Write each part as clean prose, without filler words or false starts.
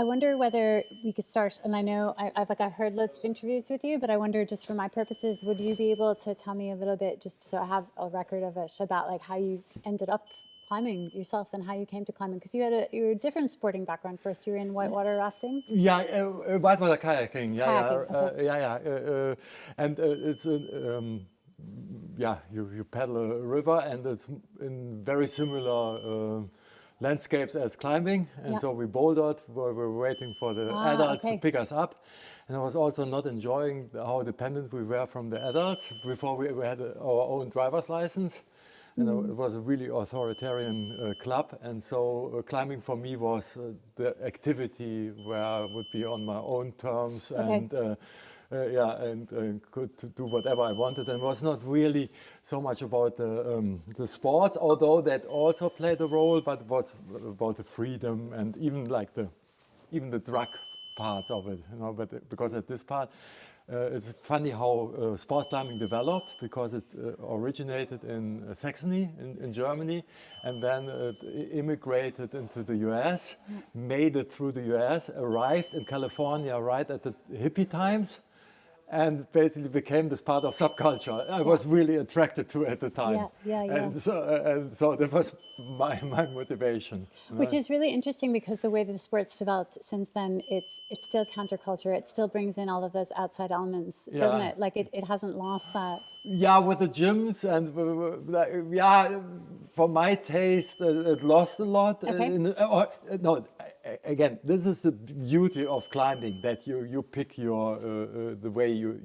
I wonder whether we could start, and I know I've heard loads of interviews with you, but I wonder, just for my purposes, would you be able to tell me a little bit, just so I have a record of it, about like how you ended up climbing yourself and how you came to climbing? Because you were a different sporting background. First, you were in whitewater rafting. Yeah, whitewater kayaking. Kayaking, And it's you paddle a river, and it's in very similar landscapes as climbing. And so we bouldered. We were waiting for the adults to pick us up, and I was also not enjoying how dependent we were from the adults before we had our own driver's license. And it was a really authoritarian club, and so climbing for me was the activity where I would be on my own terms and could do whatever I wanted, and was not really so much about the sports, although that also played a role, but it was about the freedom and even the drug parts of it, But because at this part. It's funny how sport climbing developed, because it originated in Saxony in Germany, and then it immigrated into the US, made it through the US, arrived in California right at the hippie times, and basically became this part of subculture I was really attracted to at the time. And so that was my motivation. Which is really interesting, because the way that the sport's developed since then, it's still counterculture. It still brings in all of those outside elements, doesn't it? Like it hasn't lost that. Yeah, with the gyms and for my taste, it lost a lot. Again, this is the beauty of climbing, that you pick your the way you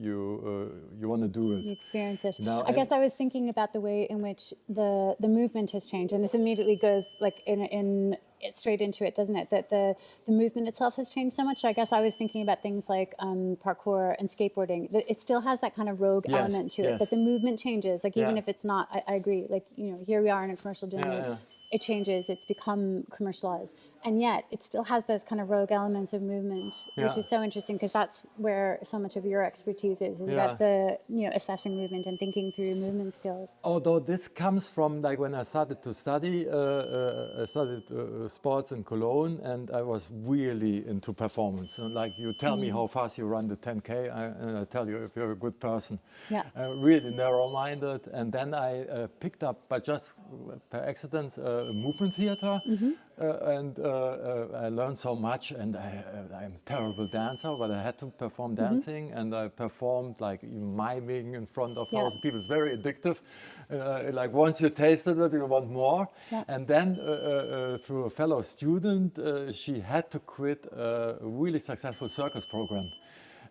want to do it. You experience it. Now, I guess I was thinking about the way in which the movement has changed, and this immediately goes like in straight into it, doesn't it? That the movement itself has changed so much. So I guess I was thinking about things like parkour and skateboarding. It still has that kind of rogue element to it, but the movement changes. Like even if it's not, I agree. Like here we are in a commercial doing it. It changes. It's become commercialized, and yet it still has those kind of rogue elements of movement, which is so interesting, because that's where so much of your expertise is about the assessing movement and thinking through movement skills. Although this comes from like when I started to study, I studied sports in Cologne, and I was really into performance. And like you tell me how fast you run the 10K, and I tell you if you're a good person. Really narrow-minded, and then I picked up, but just per accident, movement theater, and I learned so much. And I'm a terrible dancer, but I had to perform dancing, and I performed like miming in front of 1,000 people. It's very addictive. Like once you tasted it, you want more. And then through a fellow student, she had to quit a really successful circus program.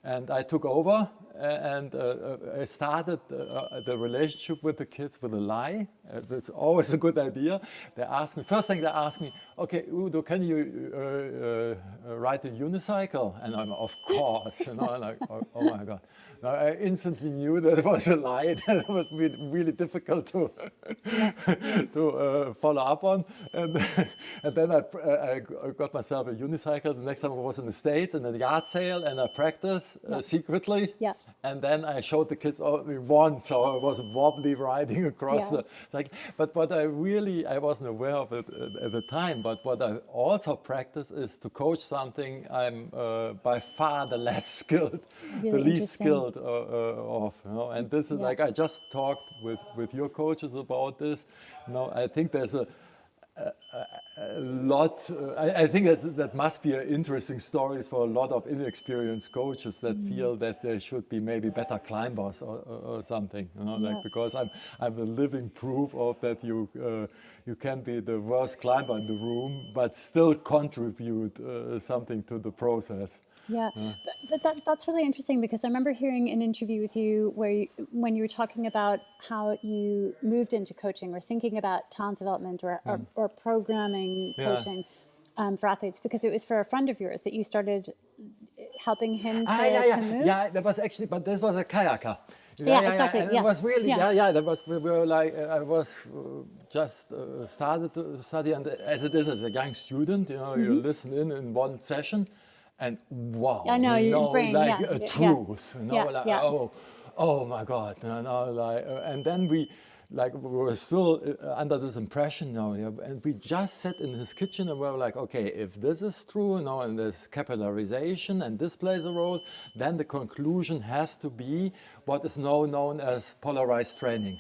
And I took over, and I started the relationship with the kids with a lie. It's always a good idea. First thing they asked me, okay, Udo, can you ride a unicycle? And I'm, of course, like, oh my God. Now, I instantly knew that it was a lie, that it would be really difficult to follow up on. And then I got myself a unicycle. The next time I was in the States in a yard sale, and I practiced secretly. And then I showed the kids only once, so I was wobbly riding across the cycle. But what I wasn't aware of it at the time, but what I also practice is to coach something I'm by far the less skilled, the least skilled of. And this is like, I just talked with your coaches about this. I think there's a lot. I think that must be interesting stories for a lot of inexperienced coaches that feel that they should be maybe better climbers or something. Like, because I'm the living proof of that you can be the worst climber in the room but still contribute something to the process. But that's really interesting, because I remember hearing an interview with you when you were talking about how you moved into coaching, or thinking about talent development or programming coaching for athletes, because it was for a friend of yours that you started helping him to move. That was actually, but this was a kayaker. Exactly. And it was really, that was, we were like, I was just started to study, and as it is as a young student, you listen in one session, and wow, I know, your brain, like a truth, like, oh my God, like, and then we, like we were still under this impression now, and we just sat in his kitchen and we were like, okay, if this is true, and there's capitalization and this plays a role, then the conclusion has to be what is now known as polarized training.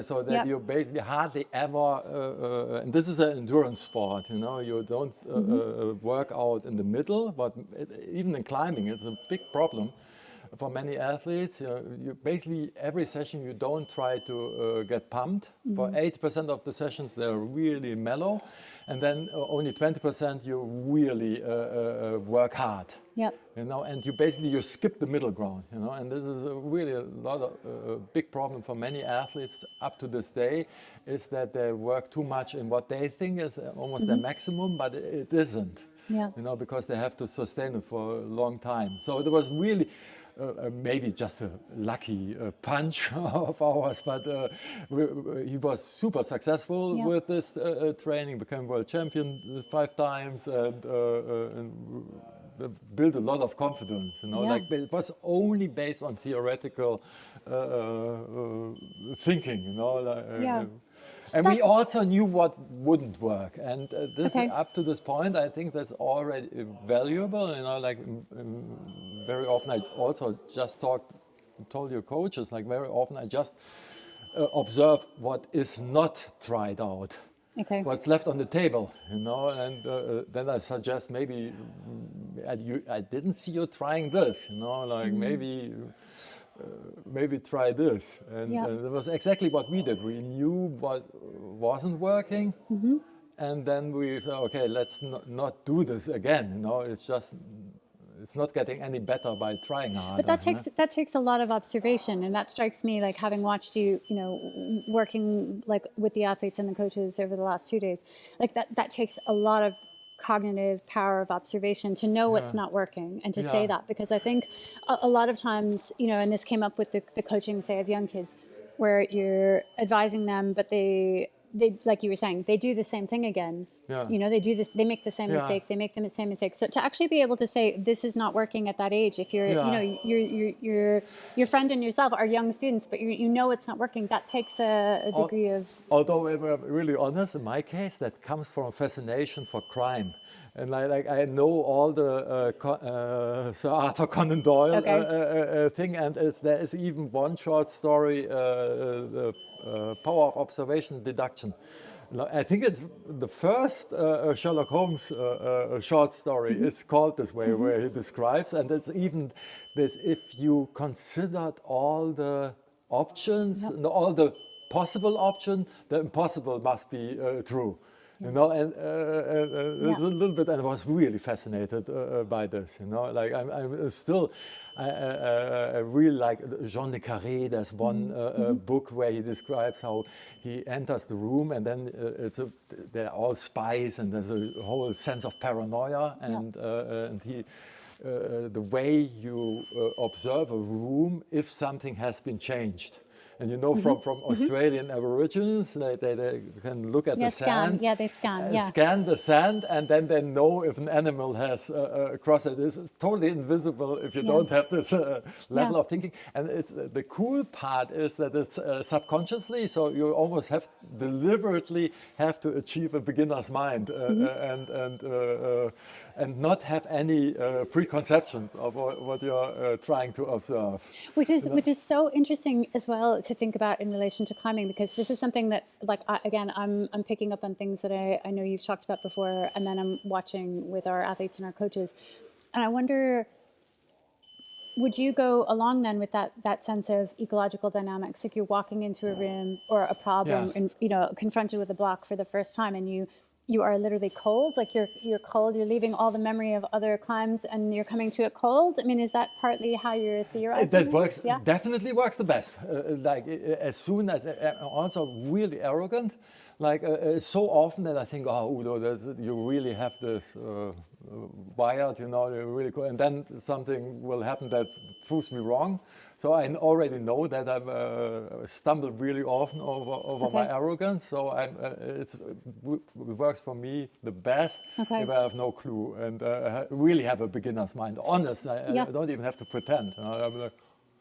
So that you basically hardly ever, and this is an endurance sport, you don't work out in the middle, but even in climbing, it's a big problem. For many athletes, you basically every session you don't try to get pumped. For 80% of the sessions, they're really mellow, and then only 20% you really work hard. Yep. And you skip the middle ground. And this is really a big problem for many athletes up to this day, is that they work too much in what they think is almost their maximum, but it isn't. Yeah. Because they have to sustain it for a long time. So there was really. Maybe just a lucky punch of ours, but he was super successful with this training, became world champion 5 times, and built a lot of confidence. Like it was only based on theoretical thinking. And we also knew what wouldn't work, and this up to this point, I think that's already valuable. Very often I also just told your coaches, like very often I just observe what is not tried out, what's left on the table, and then I suggest maybe I didn't see you trying this, maybe try this. And it was exactly what we did. We knew what wasn't working, and then we said, okay, let's not do this again. It's not getting any better by trying harder. But that takes a lot of observation, and that strikes me, like having watched you, working like with the athletes and the coaches over the last 2 days, like that takes a lot of cognitive power of observation to know what's not working and to say that, because I think a lot of times, and this came up with the coaching, say, of young kids, where you're advising them, but they like you were saying, they do the same thing again. They do this, they make the same mistake, they make the same mistake. So to actually be able to say this is not working at that age, if you're, your friend and yourself are young students, but you know it's not working, that takes a degree of. Although if I'm really honest, in my case, that comes from a fascination for crime. And I know all the Sir Arthur Conan Doyle thing, and there is even one short story, the power of observation and deduction. I think it's the first Sherlock Holmes short story is called this way, where he describes, and it's even this: if you considered all the options, all the possible options, the impossible must be true. And it's a little bit, and I was really fascinated by this. I'm still, I really like Jean le Carré. There's one book where he describes how he enters the room, and then they're all spies, and there's a whole sense of paranoia, and he. The way you observe a room if something has been changed. And from Australian Aborigines, they can look at the sand. They scan. Scan the sand, and then they know if an animal has crossed it. It's totally invisible if you don't have this level of thinking. And the cool part is that it's subconsciously, so you almost deliberately have to achieve a beginner's mind and not have any preconceptions of what you're trying to observe. Which is so interesting as well to think about in relation to climbing, because this is something that, like, I'm picking up on things that I know you've talked about before, and then I'm watching with our athletes and our coaches, and I wonder, would you go along then with that sense of ecological dynamics? Like you're walking into a room or a problem and confronted with a block for the first time, and you are literally cold, like you're cold, you're leaving all the memory of other climbs and you're coming to it cold. I mean, is that partly how you're theorizing? That works, definitely works the best. As soon as, also really arrogant, so often that I think, oh, Udo, you really have this wired, you're really cool. And then something will happen that proves me wrong. So I already know that I stumble really often over my arrogance. So it works for me the best if I have no clue and really have a beginner's mind. Honest, I don't even have to pretend. I'm like,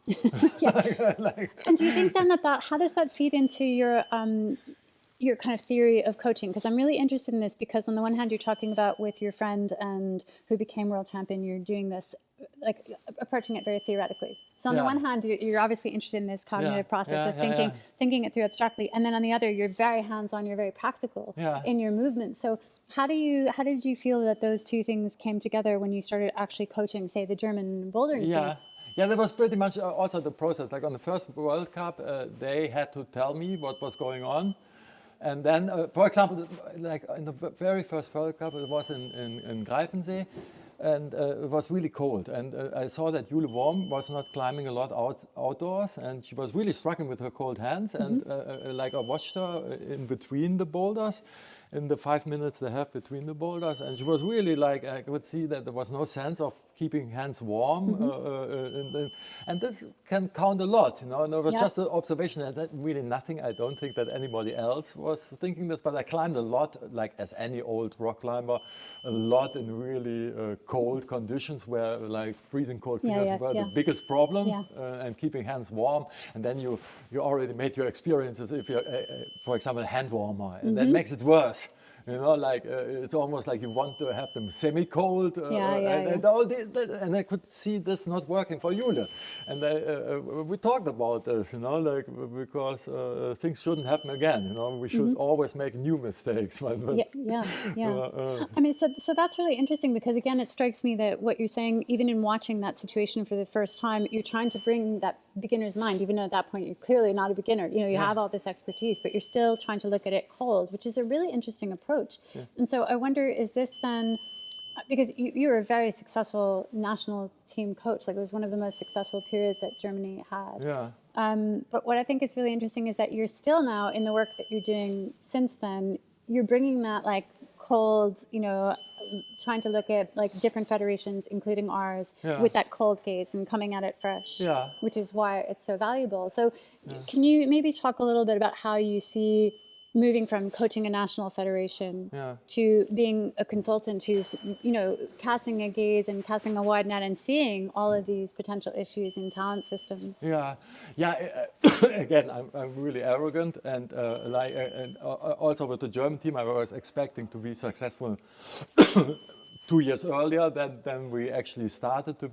And do you think then that how does that feed into your kind of theory of coaching? Because I'm really interested in this, because on the one hand you're talking about with your friend and who became world champion, you're doing this like approaching it very theoretically. So on the one hand you're obviously interested in this cognitive process of thinking it through abstractly, and then on the other you're very hands-on, you're very practical in your movement. So how did you feel that those two things came together when you started actually coaching, say, the German bouldering team? Yeah, that was pretty much also the process. Like on the first World Cup, they had to tell me what was going on. And then, for example, like in the very first World Cup, it was in Greifensee, and it was really cold. And I saw that Jule Worm was not climbing a lot outdoors, and she was really struggling with her cold hands. And like I watched her in between the boulders, in the 5 minutes they have between the boulders, and she was really like, I could see that there was no sense of keeping hands warm, and this can count a lot, you know. And it was just an observation, and that really nothing. I don't think that anybody else was thinking this, but I climbed a lot, like as any old rock climber, a lot in really cold conditions where like freezing cold fingers were the biggest problem, and keeping hands warm. And then you already made your experiences if you're, for example, a hand warmer, and that makes it worse. You know, like it's almost like you want to have them semi-cold, and all this, and I could see this not working for Jule. And we talked about this, you know, like because things shouldn't happen again. You know, we should always make new mistakes. I mean, so that's really interesting, because again, it strikes me that what you're saying, even in watching that situation for the first time, you're trying to bring that beginner's mind, even though at that point you're clearly not a beginner. You know, you have all this expertise, but you're still trying to look at it cold, which is a really interesting approach. And so I wonder, is this then, because you were a very successful national team coach, like it was one of the most successful periods that Germany had. But what I think is really interesting is that you're still now, in the work that you're doing since then, you're bringing that like cold, you know, trying to look at like different federations, including ours, with that cold gaze and coming at it fresh, which is why it's so valuable. So can you maybe talk a little bit about how you see moving from coaching a national federation to being a consultant who's, you know, casting a gaze and casting a wide net and seeing all of these potential issues in talent systems? Again, I'm really arrogant, and also with the German team, I was expecting to be successful 2 years earlier than we actually started to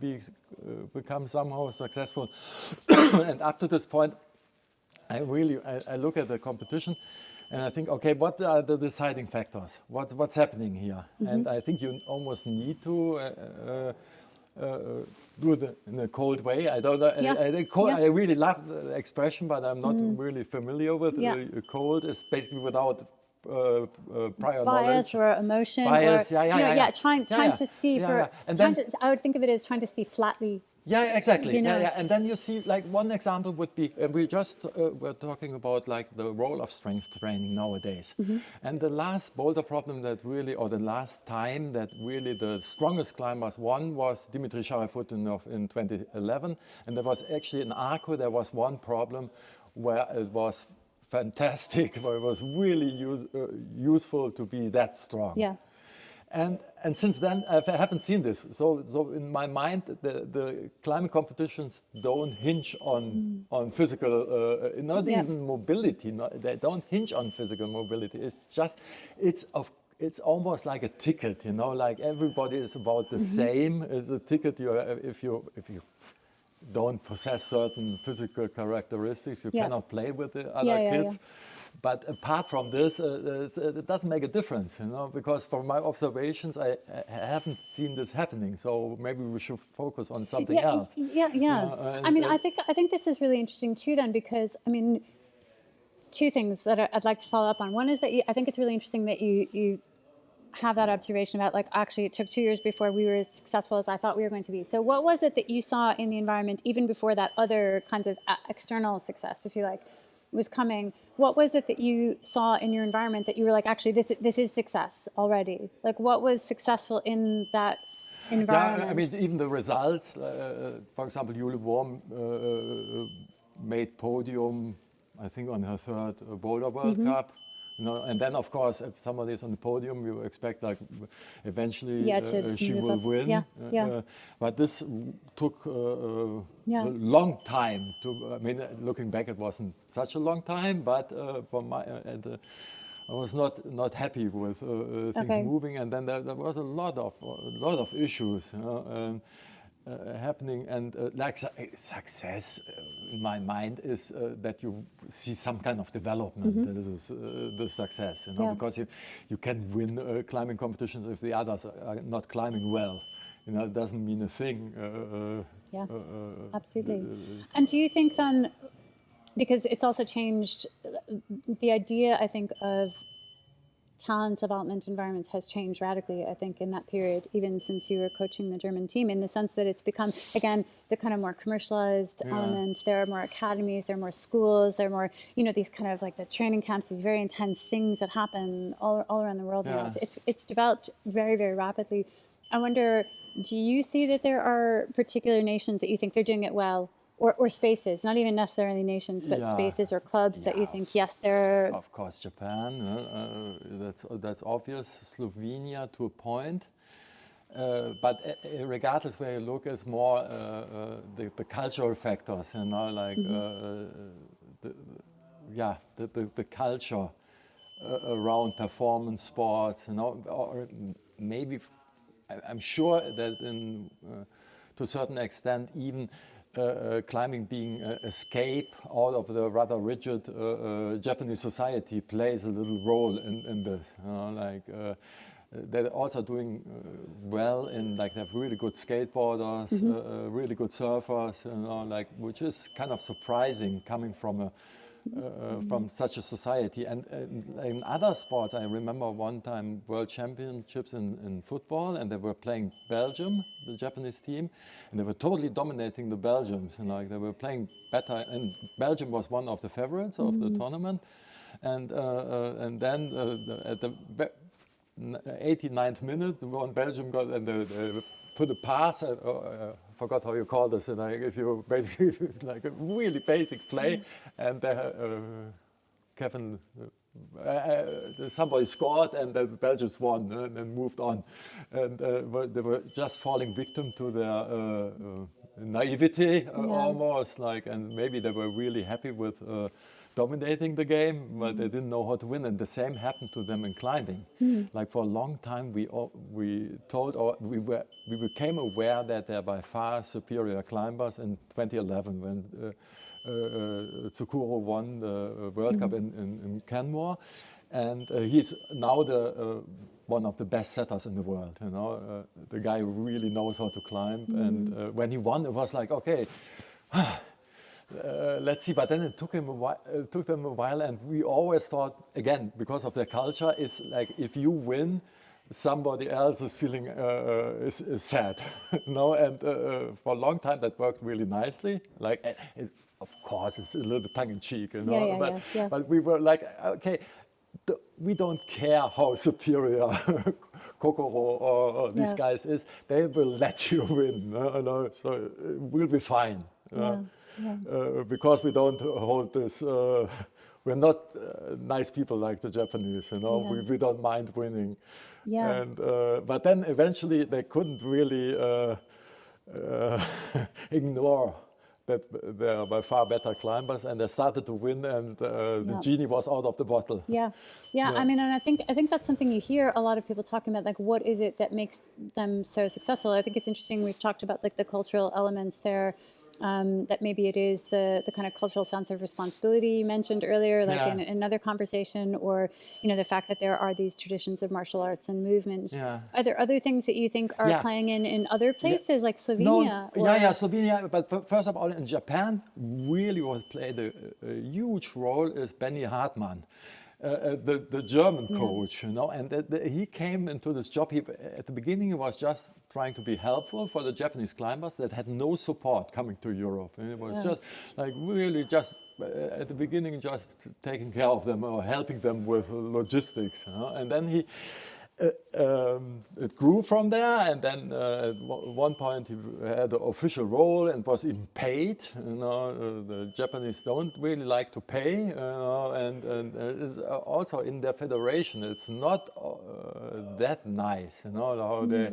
become somehow successful. And up to this point, I look at the competition, and I think, okay, what are the deciding factors? What's happening here? And I think you almost need to do it in a cold way. I don't know. I really love the expression, but I'm not really familiar with cold. It's basically without prior bias knowledge or emotion. Bias, trying to see I would think of it as trying to see flatly. Yeah, exactly. You know? And then you see, like one example would be, we just were talking about like the role of strength training nowadays. And the last boulder problem that really, or the last time that really the strongest climbers won was Dimitri Sharafutinov in 2011. And there was actually in Arco, there was one problem where it was fantastic, where it was really useful to be that strong. And since then, I haven't seen this. So in my mind, the climbing competitions don't hinge on physical, not even mobility. They don't hinge on physical mobility. It's just, it's almost like a ticket, you know, like everybody is about the same as a ticket. If you don't possess certain physical characteristics, you cannot play with the other kids. But apart from this, it doesn't make a difference, you know, because from my observations, I haven't seen this happening. So maybe we should focus on something else. I mean, I think this is really interesting too, then, because I mean, two things that I'd like to follow up on. One is that I think it's really interesting that you have that observation about, like, actually it took 2 years before we were as successful as I thought we were going to be. So what was it that you saw in the environment, even before that other kinds of external success, if you like, was coming? What was it that you saw in your environment that you were like, actually, this is success already? Like, what was successful in that environment? Yeah, I mean, even the results, for example, Jule Worm made podium, I think, on her third Boulder World Cup. You know, and then of course, if somebody is on the podium, you expect like eventually she move will up. win. Yeah. But this took a long time to. I mean, looking back, it wasn't such a long time, but for my I was not happy with things moving, and then there was a lot of issues. Happening, and success in my mind is that you see some kind of development. This is the success, you know, because you can win climbing competitions if the others are not climbing well. You know, it doesn't mean a thing. Absolutely. And do you think then, because it's also changed, the idea, I think, of talent development environments has changed radically, I think, in that period, even since you were coaching the German team, in the sense that it's become, again, the kind of more commercialized element. There are more academies, there are more schools, there are more, you know, these kind of like the training camps, these very intense things that happen all around the world now. It's developed very, very rapidly. I wonder, do you see that there are particular nations that you think they're doing it well? Or spaces, not even necessarily nations, but spaces or clubs that you think, yes, they're... Of course, Japan, that's obvious. Slovenia to a point. But regardless where you look, it's more the cultural factors, you know, like the culture around performance sports, you know, or maybe I'm sure that to a certain extent even climbing being an escape out of the rather rigid Japanese society plays a little role in this. They're also doing well in, like, they have really good skateboarders, really good surfers, you know, like, which is kind of surprising coming from such a society. And in other sports, I remember one time World Championships in football, and they were playing Belgium, the Japanese team, and they were totally dominating the Belgians. And like, they were playing better, and Belgium was one of the favorites of the tournament. And then at the 89th minute, one Belgium got, and they put a pass. I forgot how you call this. And like, if you basically like a really basic play, and Kevin, somebody scored, and the Belgians won and moved on, and they were just falling victim to their naivety, almost, like, and maybe they were really happy with dominating the game, but they didn't know how to win. And the same happened to them in climbing. Like, for a long time, we became aware that they're by far superior climbers in 2011 when Tsukuro won the World Cup in Canmore, and he's now the one of the best setters in the world. You know, the guy really knows how to climb, and when he won, it was like, okay. Let's see, but then it took them a while, and we always thought, again, because of their culture, is like, if you win, somebody else is feeling is sad, no? And for a long time that worked really nicely. Like, of course, it's a little bit tongue in cheek, you know. But we were like, okay, we don't care how superior Kokoro or these guys is. They will let you win, so we'll be fine. Because we don't hold this, we're not nice people like the Japanese, you know. We don't mind winning. And but then eventually they couldn't really ignore that they are by far better climbers, and they started to win, and the genie was out of the bottle. I mean, and I think that's something you hear a lot of people talking about, like, what is it that makes them so successful? I think it's interesting, we've talked about, like, the cultural elements there, that maybe it is the kind of cultural sense of responsibility you mentioned earlier, like in another conversation, or, you know, the fact that there are these traditions of martial arts and movement. Are there other things that you think are playing in other places, like Slovenia? Slovenia. But first of all, in Japan, really what played a huge role is Benny Hartmann. The German coach, you know, and he came into this job. At the beginning, he was just trying to be helpful for the Japanese climbers that had no support coming to Europe. And it was just like really just at the beginning, just taking care of them or helping them with logistics. You know? And then it grew from there, and then at one point he had an official role and was even paid. The Japanese don't really like to pay, and it's also in their federation. It's not that nice, how they.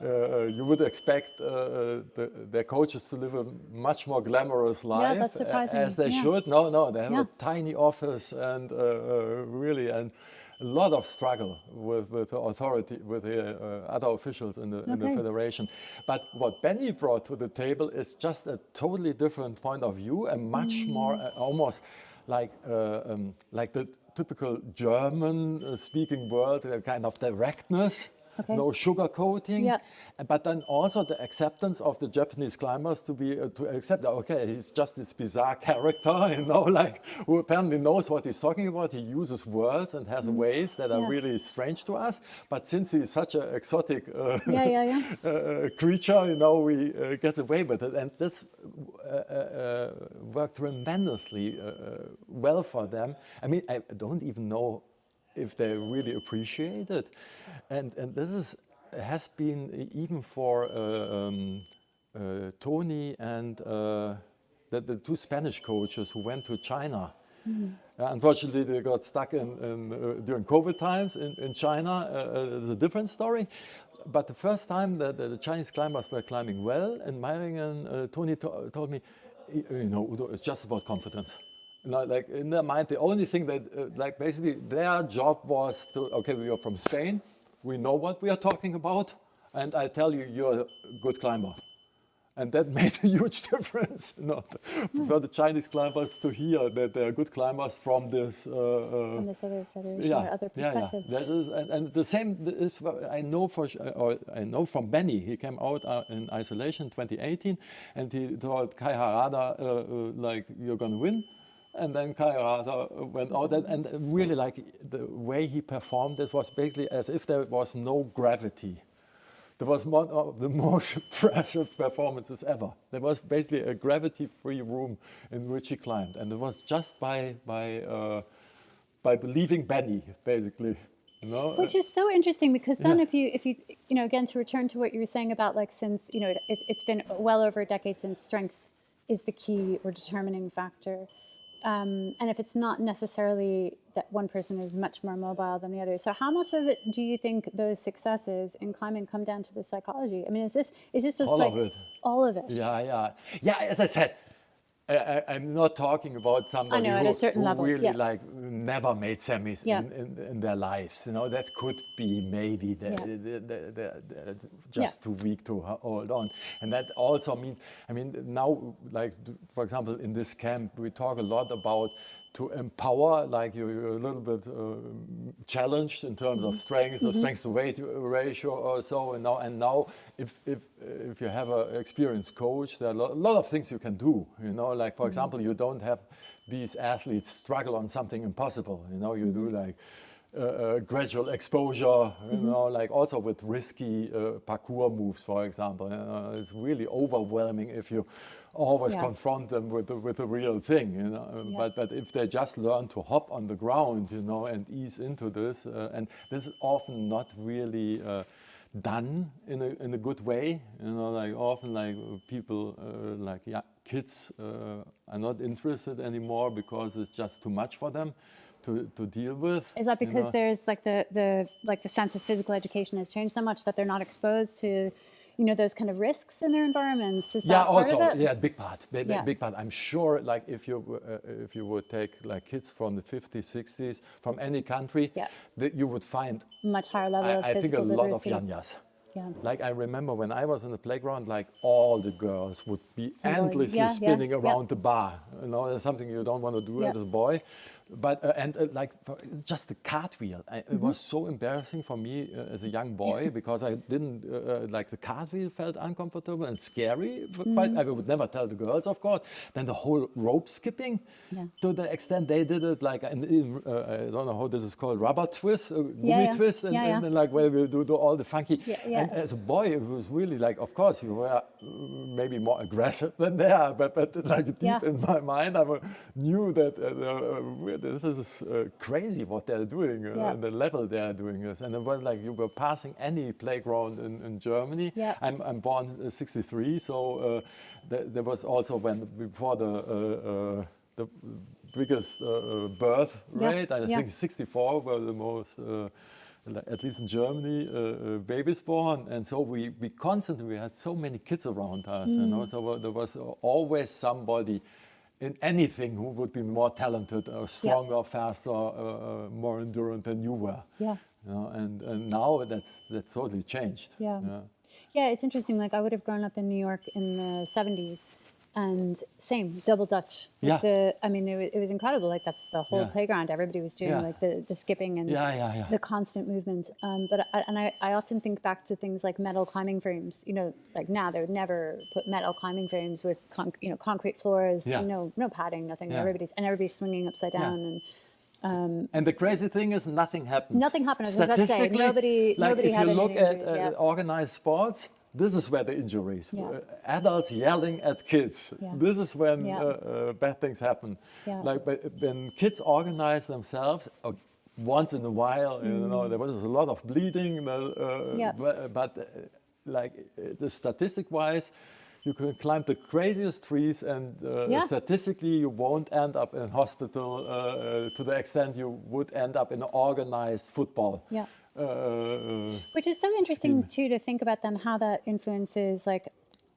You would expect their coaches to live a much more glamorous life, that's surprising. as they should. No, they have a tiny office and really and a lot of struggle with the authority, with the other officials in the federation. But what Benny brought to the table is just a totally different point of view, and much more almost like the typical German speaking world, kind of directness. No sugarcoating, but then also the acceptance of the Japanese climbers to accept. Okay, he's just this bizarre character, like who apparently knows what he's talking about. He uses words and has ways that are really strange to us. But since he's such an exotic creature, we get away with it, and this worked tremendously well for them. I mean, I don't even know if they really appreciate it, and this has been even for Tony and the two Spanish coaches who went to China. Unfortunately, they got stuck during COVID times in China. It's a different story. But the first time that the Chinese climbers were climbing well in Meiringen, Tony told me, Udo, it's just about confidence. Like in their mind, the only thing that, like basically their job was to, okay, we are from Spain, we know what we are talking about, and I tell you, you're a good climber. And that made a huge difference, for the Chinese climbers to hear that they're good climbers from this other federation or other perspective. That is, and the same is, I know from Benny. He came out in isolation 2018, and he told Kai Harada, like, you're going to win. And then Kai Harada went out, and really, like, the way he performed, it was basically as if there was no gravity. There was one of the most impressive performances ever. There was basically a gravity-free room in which he climbed, and it was just by believing Benny, basically. Which is so interesting, because then if you again, to return to what you were saying about, like, since it's been well over a decade since strength is the key or determining factor. And if it's not necessarily that one person is much more mobile than the other, so how much of it do you think those successes in climbing come down to the psychology? I mean, is this just all like of it? All of it. Yeah. As I said, I'm not talking about somebody who really like never made semis in their lives. That could be maybe they're just too weak to hold on. And that also means, I mean, now, like, for example, in this camp, we talk a lot about to empower, like you're a little bit challenged in terms of strength, or strength to weight ratio or so. And now, if you have an experienced coach, there are a lot of things you can do. Like, for example, you don't have these athletes struggle on something impossible. You do like gradual exposure. Like also with risky parkour moves, for example. It's really overwhelming if you always confront them with the real thing. But if they just learn to hop on the ground, and ease into this, and this is often not really done in a good way. Like often, like people, like kids are not interested anymore because it's just too much for them to deal with. Is that because there's like the sense of physical education has changed so much that they're not exposed to those kind of risks in their environments? Is that part of it? Big part. Big part. I'm sure, like, if you would take like kids from the 50s, 60s, from any country, that you would find much higher level of physical literacy. I think a lot of yanyas. Like, I remember when I was in the playground, like, all the girls would be endlessly spinning around the bar. There's something you don't want to do as a boy. But like just the cartwheel, it was so embarrassing for me as a young boy, because I didn't like the cartwheel felt uncomfortable and scary. I would never tell the girls, of course. Then the whole rope skipping, to the extent they did it, like I don't know how this is called, rubber twist, gummy twist, and then like where we do all the funky. And as a boy, it was really like, of course, you were maybe more aggressive than they are, but like deep in my mind, I knew that this is crazy what they're doing, the level they're doing this. And it was like you were passing any playground in Germany. Yeah. I'm born in '63, so there was also before the biggest birth rate. I think '64 were the most, at least in Germany, babies born. And so we had so many kids around us, you know. So there was always somebody in anything who would be more talented, or stronger, faster, more endurant than you were. Yeah. You know, and now that's totally changed. Yeah. Yeah, it's interesting. Like I would have grown up in New York in the 70s, and same, double Dutch. Like I mean, it was incredible. Like that's the whole playground. Everybody was doing like the skipping and the constant movement. But I often think back to things like metal climbing frames. You know, like now they would never put metal climbing frames with concrete floors. You know, no padding, nothing. Everybody's swinging upside down and the crazy thing is, nothing happens. Nothing happened. I was about to say, nobody if had you any look injuries, at organized sports, this is where the injuries. Adults yelling at kids. This is when bad things happen. Like when kids organize themselves, once in a while, you know, there was a lot of bleeding. But like the statistic-wise, you can climb the craziest trees, and statistically, you won't end up in hospital to the extent you would end up in organized football. Which is so interesting too, to think about then how that influences, like,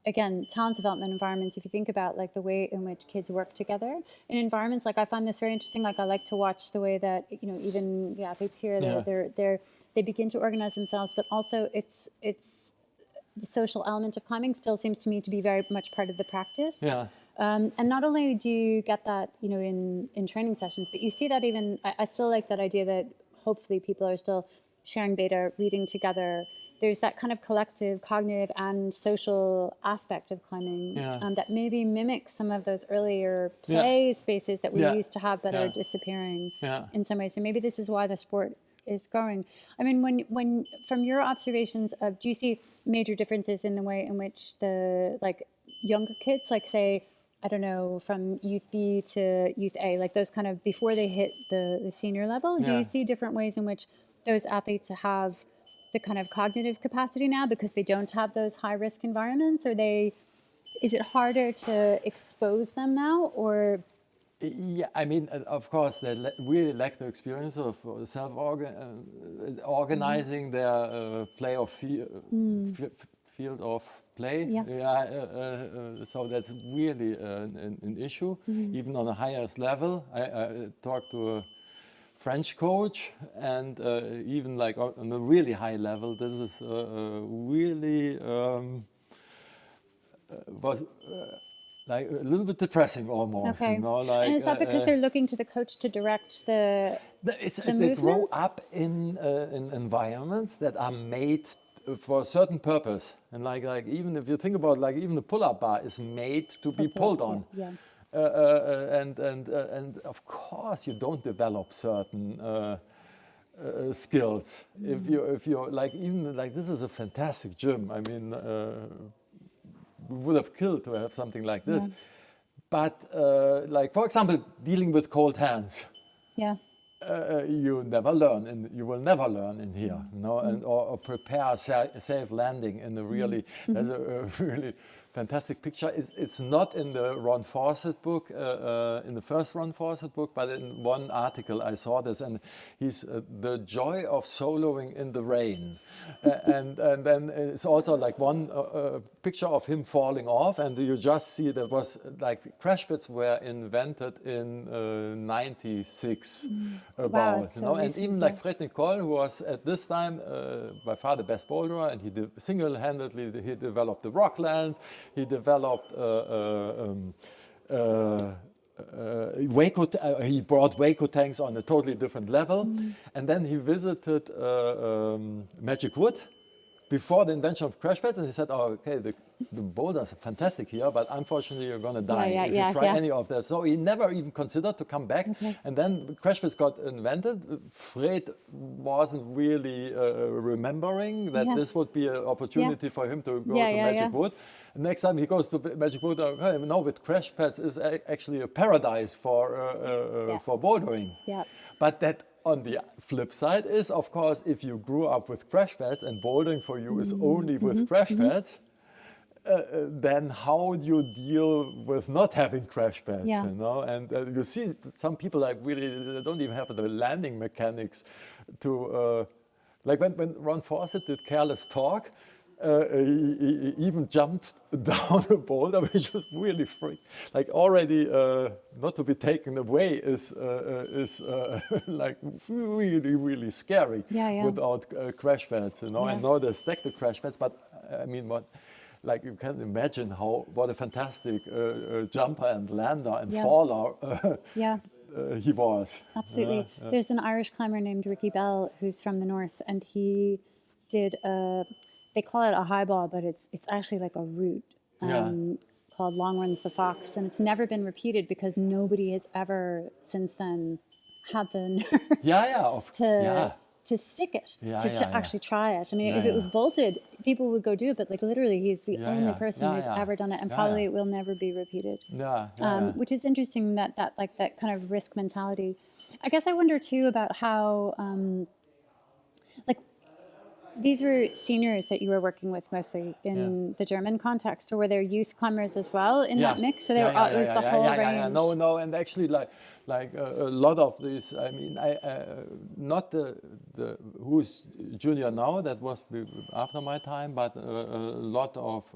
again, talent development environments. If you think about like the way in which kids work together in environments, like I find this very interesting. Like I like to watch the way that, you know, even the athletes here, they begin to organize themselves, but also it's the social element of climbing still seems to me to be very much part of the practice. And not only do you get that, you know, in training sessions, but you see that even, I still like that idea that hopefully people are still sharing data, reading together. There's that kind of collective, cognitive, and social aspect of climbing that maybe mimics some of those earlier play spaces that we used to have, but are disappearing in some ways. So maybe this is why the sport is growing. I mean, when from your observations of, do you see major differences in the way in which the like younger kids, like say, I don't know, from youth B to youth A, like those kind of before they hit the senior level, do you see different ways in which those athletes have the kind of cognitive capacity now because they don't have those high risk environments? Or is it harder to expose them now, or? Yeah, I mean, of course, they really lack the experience of organizing their play of field of play. So that's really an issue, even on the highest level. I talked to a French coach, and even like on a really high level, this is really was like a little bit depressing almost. Okay. You know, like, and is that because they're looking to the coach to direct the they grow up in environments that are made for a certain purpose, and like even if you think about, like, even the pull-up bar is made to be pulled on. And of course you don't develop certain skills if you're like, even like, this is a fantastic gym. I mean, we would have killed to have something like this, but like, for example, dealing with cold hands. You never learn, and you will never learn in here, you know, and or prepare safe landing in a really. There's a really fantastic picture. It's not in the Ron Fawcett book, in the first Ron Fawcett book, but in one article I saw this, and he's the joy of soloing in the rain, and then it's also like one picture of him falling off, and you just see there was like crash pits were invented in '96 about, you know, and even like Fred Nicole, who was at this time by far the best boulderer, and he single-handedly he developed the Rockland. He developed he brought Waco tanks on a totally different level, and then he visited Magic Wood before the invention of crash pads, and he said, "Oh, okay, the boulders are fantastic here, but unfortunately you're going to die if you try any of that." So he never even considered to come back. And then crash pads got invented. Fred wasn't really remembering that this would be an opportunity for him to go to Magic Wood. Next time he goes to Magic Wood, okay, no, with crash pads is actually a paradise for bouldering. But that, on the flip side, is of course, if you grew up with crash pads and bouldering for you is only with crash pads, then how do you deal with not having crash pads? You know, and you see some people like really don't even have the landing mechanics to like when Ron Fawcett did Careless Talk. He even jumped down a boulder, which was really freak. Like already not to be taken away is like really scary without crash pads, you know. And now they stack the crash pads, but I mean, like you can imagine what a fantastic jumper and lander and faller he was. Absolutely. There's an Irish climber named Ricky Bell who's from the north, and he did they call it a high ball, but it's actually like a route called Long Runs the Fox, and it's never been repeated because nobody has ever since then had the nerve to stick it, to actually try it. I mean, if it was bolted, people would go do it, but like literally he's the only person who's ever done it, and probably it will never be repeated. Which is interesting, that kind of risk mentality. I guess I wonder too about how like these were seniors that you were working with mostly in the German context, or were there youth climbers as well in that mix? So there was the whole range. No, and actually, like a lot of these. I mean, not the who's junior now. That was after my time, but a lot of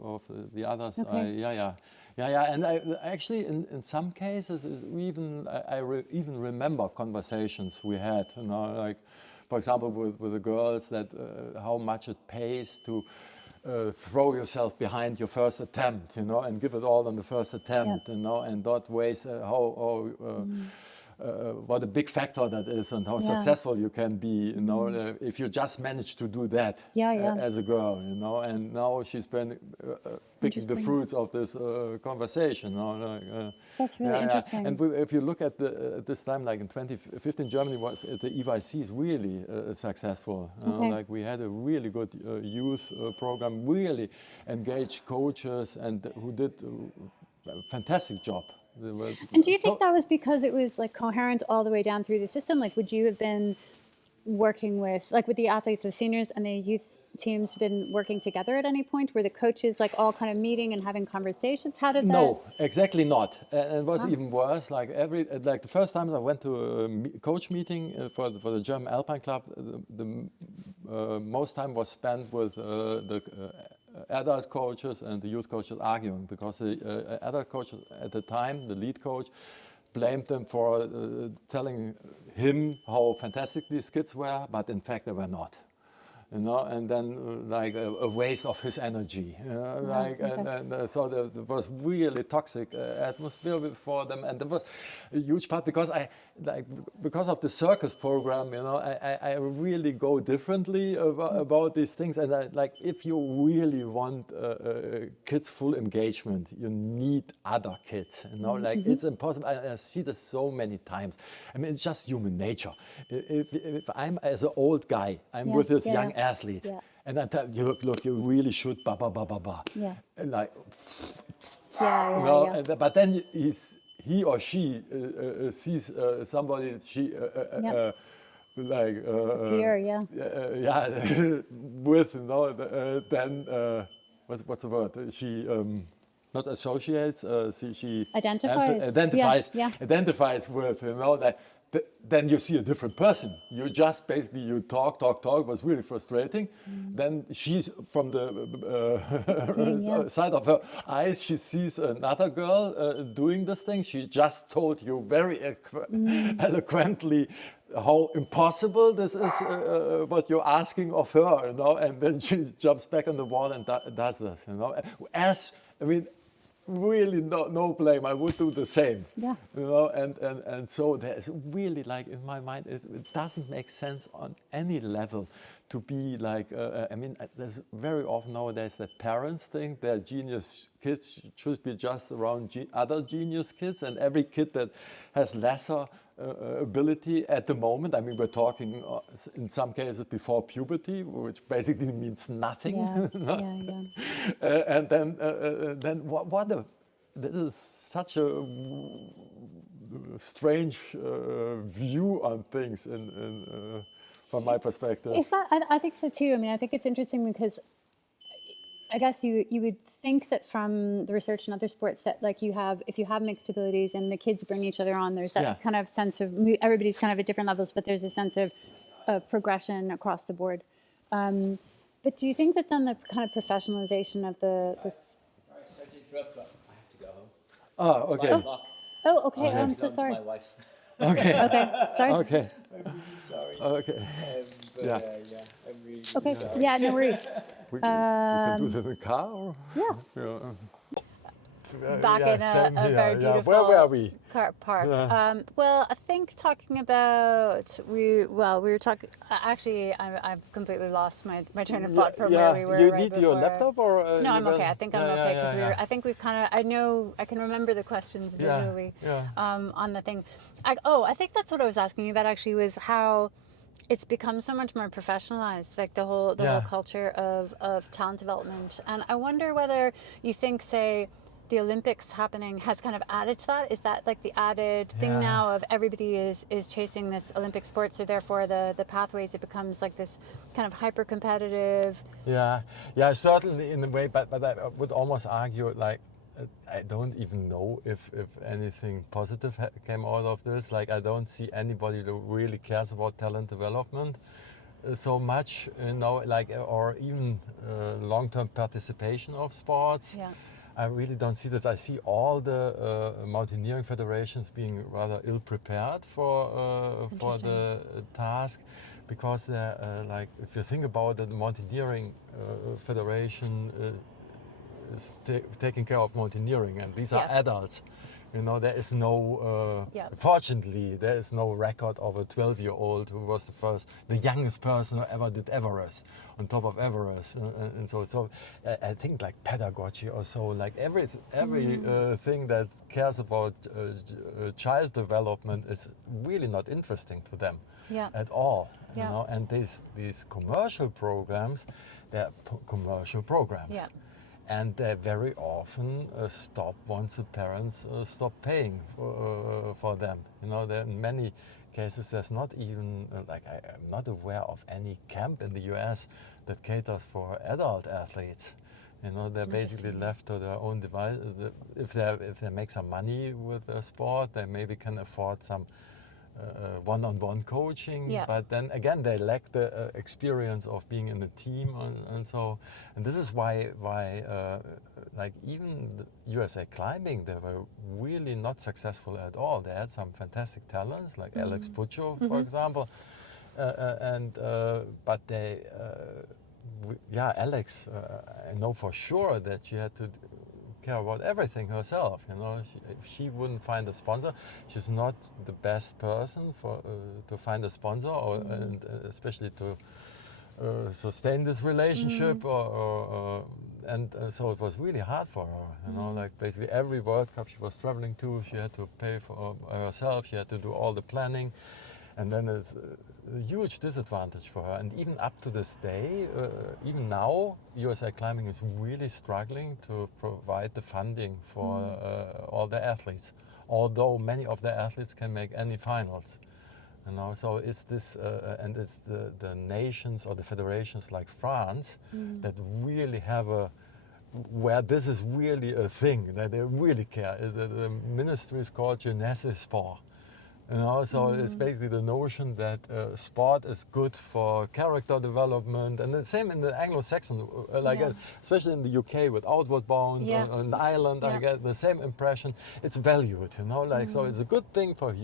the others. And I actually, in some cases, even I even remember conversations we had. You know, like, for example, with the girls, that how much it pays to throw yourself behind your first attempt, you know, and give it all on the first attempt, you know, and that ways what a big factor that is, and how successful you can be, you know, if you just manage to do that as a girl, you know. And now she's been picking the fruits of this conversation. You know, like, that's really interesting. And if you look at this time, like in 2015, Germany was at the EYCs really successful. Like we had a really good youth program, really engaged coaches, and who did a fantastic job. And do you think that was because it was like coherent all the way down through the system? Like, would you have been working with the athletes, the seniors and the youth teams, been working together at any point? Were the coaches like all kind of meeting and having conversations? How did that? No, exactly not. And it was even worse. Like the first time I went to a coach meeting for the German Alpine Club, the most time was spent with the adult coaches and the youth coaches arguing, because the adult coaches at the time, the lead coach, blamed them for telling him how fantastic these kids were, but in fact they were not. You know, and then like a waste of his energy, you know, and so there was really toxic atmosphere for them, and there was a huge part because because of the circus program, you know, I really go differently about these things, and if you really want kids' full engagement, you need other kids, you know, like it's impossible. I see this so many times. I mean, it's just human nature. If I'm as an old guy, I'm with this young athlete, and I tell you, look, you really should and like, but then he or she sees somebody like peer, with, you know, then what's the word? She not associates, she identifies with, you know, that. Then you see a different person. You just basically, you talk. It was really frustrating. Then she's from the side of her eyes, she sees another girl doing this thing. She just told you very eloquently how impossible this is, what you're asking of her, you know. And then she jumps back on the wall and does this, you know. Really no blame. I would do the same. You know, and so there's really, like, in my mind, it doesn't make sense on any level to be like, I mean, there's very often nowadays that parents think their genius kids should be just around other genius kids, and every kid that has lesser ability at the moment, I mean, we're talking in some cases before puberty, which basically means nothing. And then what a, this is such a strange view on things from my perspective. Is that, I think so too. I mean, I think it's interesting because I guess you would think that from the research in other sports that like if you have mixed abilities and the kids bring each other on, there's that kind of sense of everybody's kind of at different levels, but there's a sense of progression across the board. But do you think that then the kind of professionalization of this? Sorry to interrupt, but I have to go home. Oh, okay. Oh, okay. I'm so sorry. My wife. Okay. Okay. Sorry. Okay. I'm really sorry. Okay. But, Yeah. I'm really Okay. sorry. Yeah. No worries. We can do this in the car? Or? Yeah. Back in a very beautiful Where were we? car park. Well, I think talking about we were talking. Actually, I've completely lost my train of thought from where we were. You right need before. your laptop or? No, I'm okay. I think I'm okay because yeah. I think we've kind of. I can remember the questions visually. On the thing. I think that's what I was asking you about. Actually, was how it's become so much more professionalized, like the whole culture of talent development. And I wonder whether you think, say, the Olympics happening has kind of added to that. Is that like the added thing now of everybody is chasing this Olympic sport, so therefore the pathways, it becomes like this kind of hyper competitive. Yeah, certainly in a way, but I would almost argue like I don't even know if anything positive came out of this. Like I don't see anybody who really cares about talent development so much, like or even long-term participation of sports. Yeah. I really don't see this. I see all the mountaineering federations being rather ill-prepared for the task, because they're like, if you think about it, the mountaineering federation is taking care of mountaineering, and these are adults. There is no, fortunately, there is no record of a 12-year-old who was the youngest person who ever did Everest, on top of Everest. And so I think like pedagogy or so, like every thing that cares about child development is really not interesting to them at all. And these commercial programs, they're commercial programs. Yeah. And they very often stop once the parents stop paying for them. There in many cases there's not even I'm not aware of any camp in the US that caters for adult athletes. They're basically left to their own device. If they make some money with their sport, they maybe can afford some one-on-one coaching, but then again they lack the experience of being in a team, and this is why like even the USA Climbing, they were really not successful at all. They had some fantastic talents like Alex Puccio, for example, but they Alex, I know for sure that she had to care about everything herself. If she wouldn't find a sponsor, she's not the best person to find a sponsor, and especially to sustain this relationship. So it was really hard for her. Like basically every World Cup she was traveling to, she had to pay for herself. She had to do all the planning, and then it's a huge disadvantage for her. And even up to this day, even now, USA Climbing is really struggling to provide the funding for all the athletes, although many of the athletes can make any finals. So it's this, and it's the nations or the federations like France that really have where this is really a thing, that they really care. The ministry is called Jeunesse et Sport. So it's basically the notion that sport is good for character development, and the same in the Anglo-Saxon, especially in the UK with Outward Bound, in Ireland, I get the same impression. It's valued, so it's a good thing for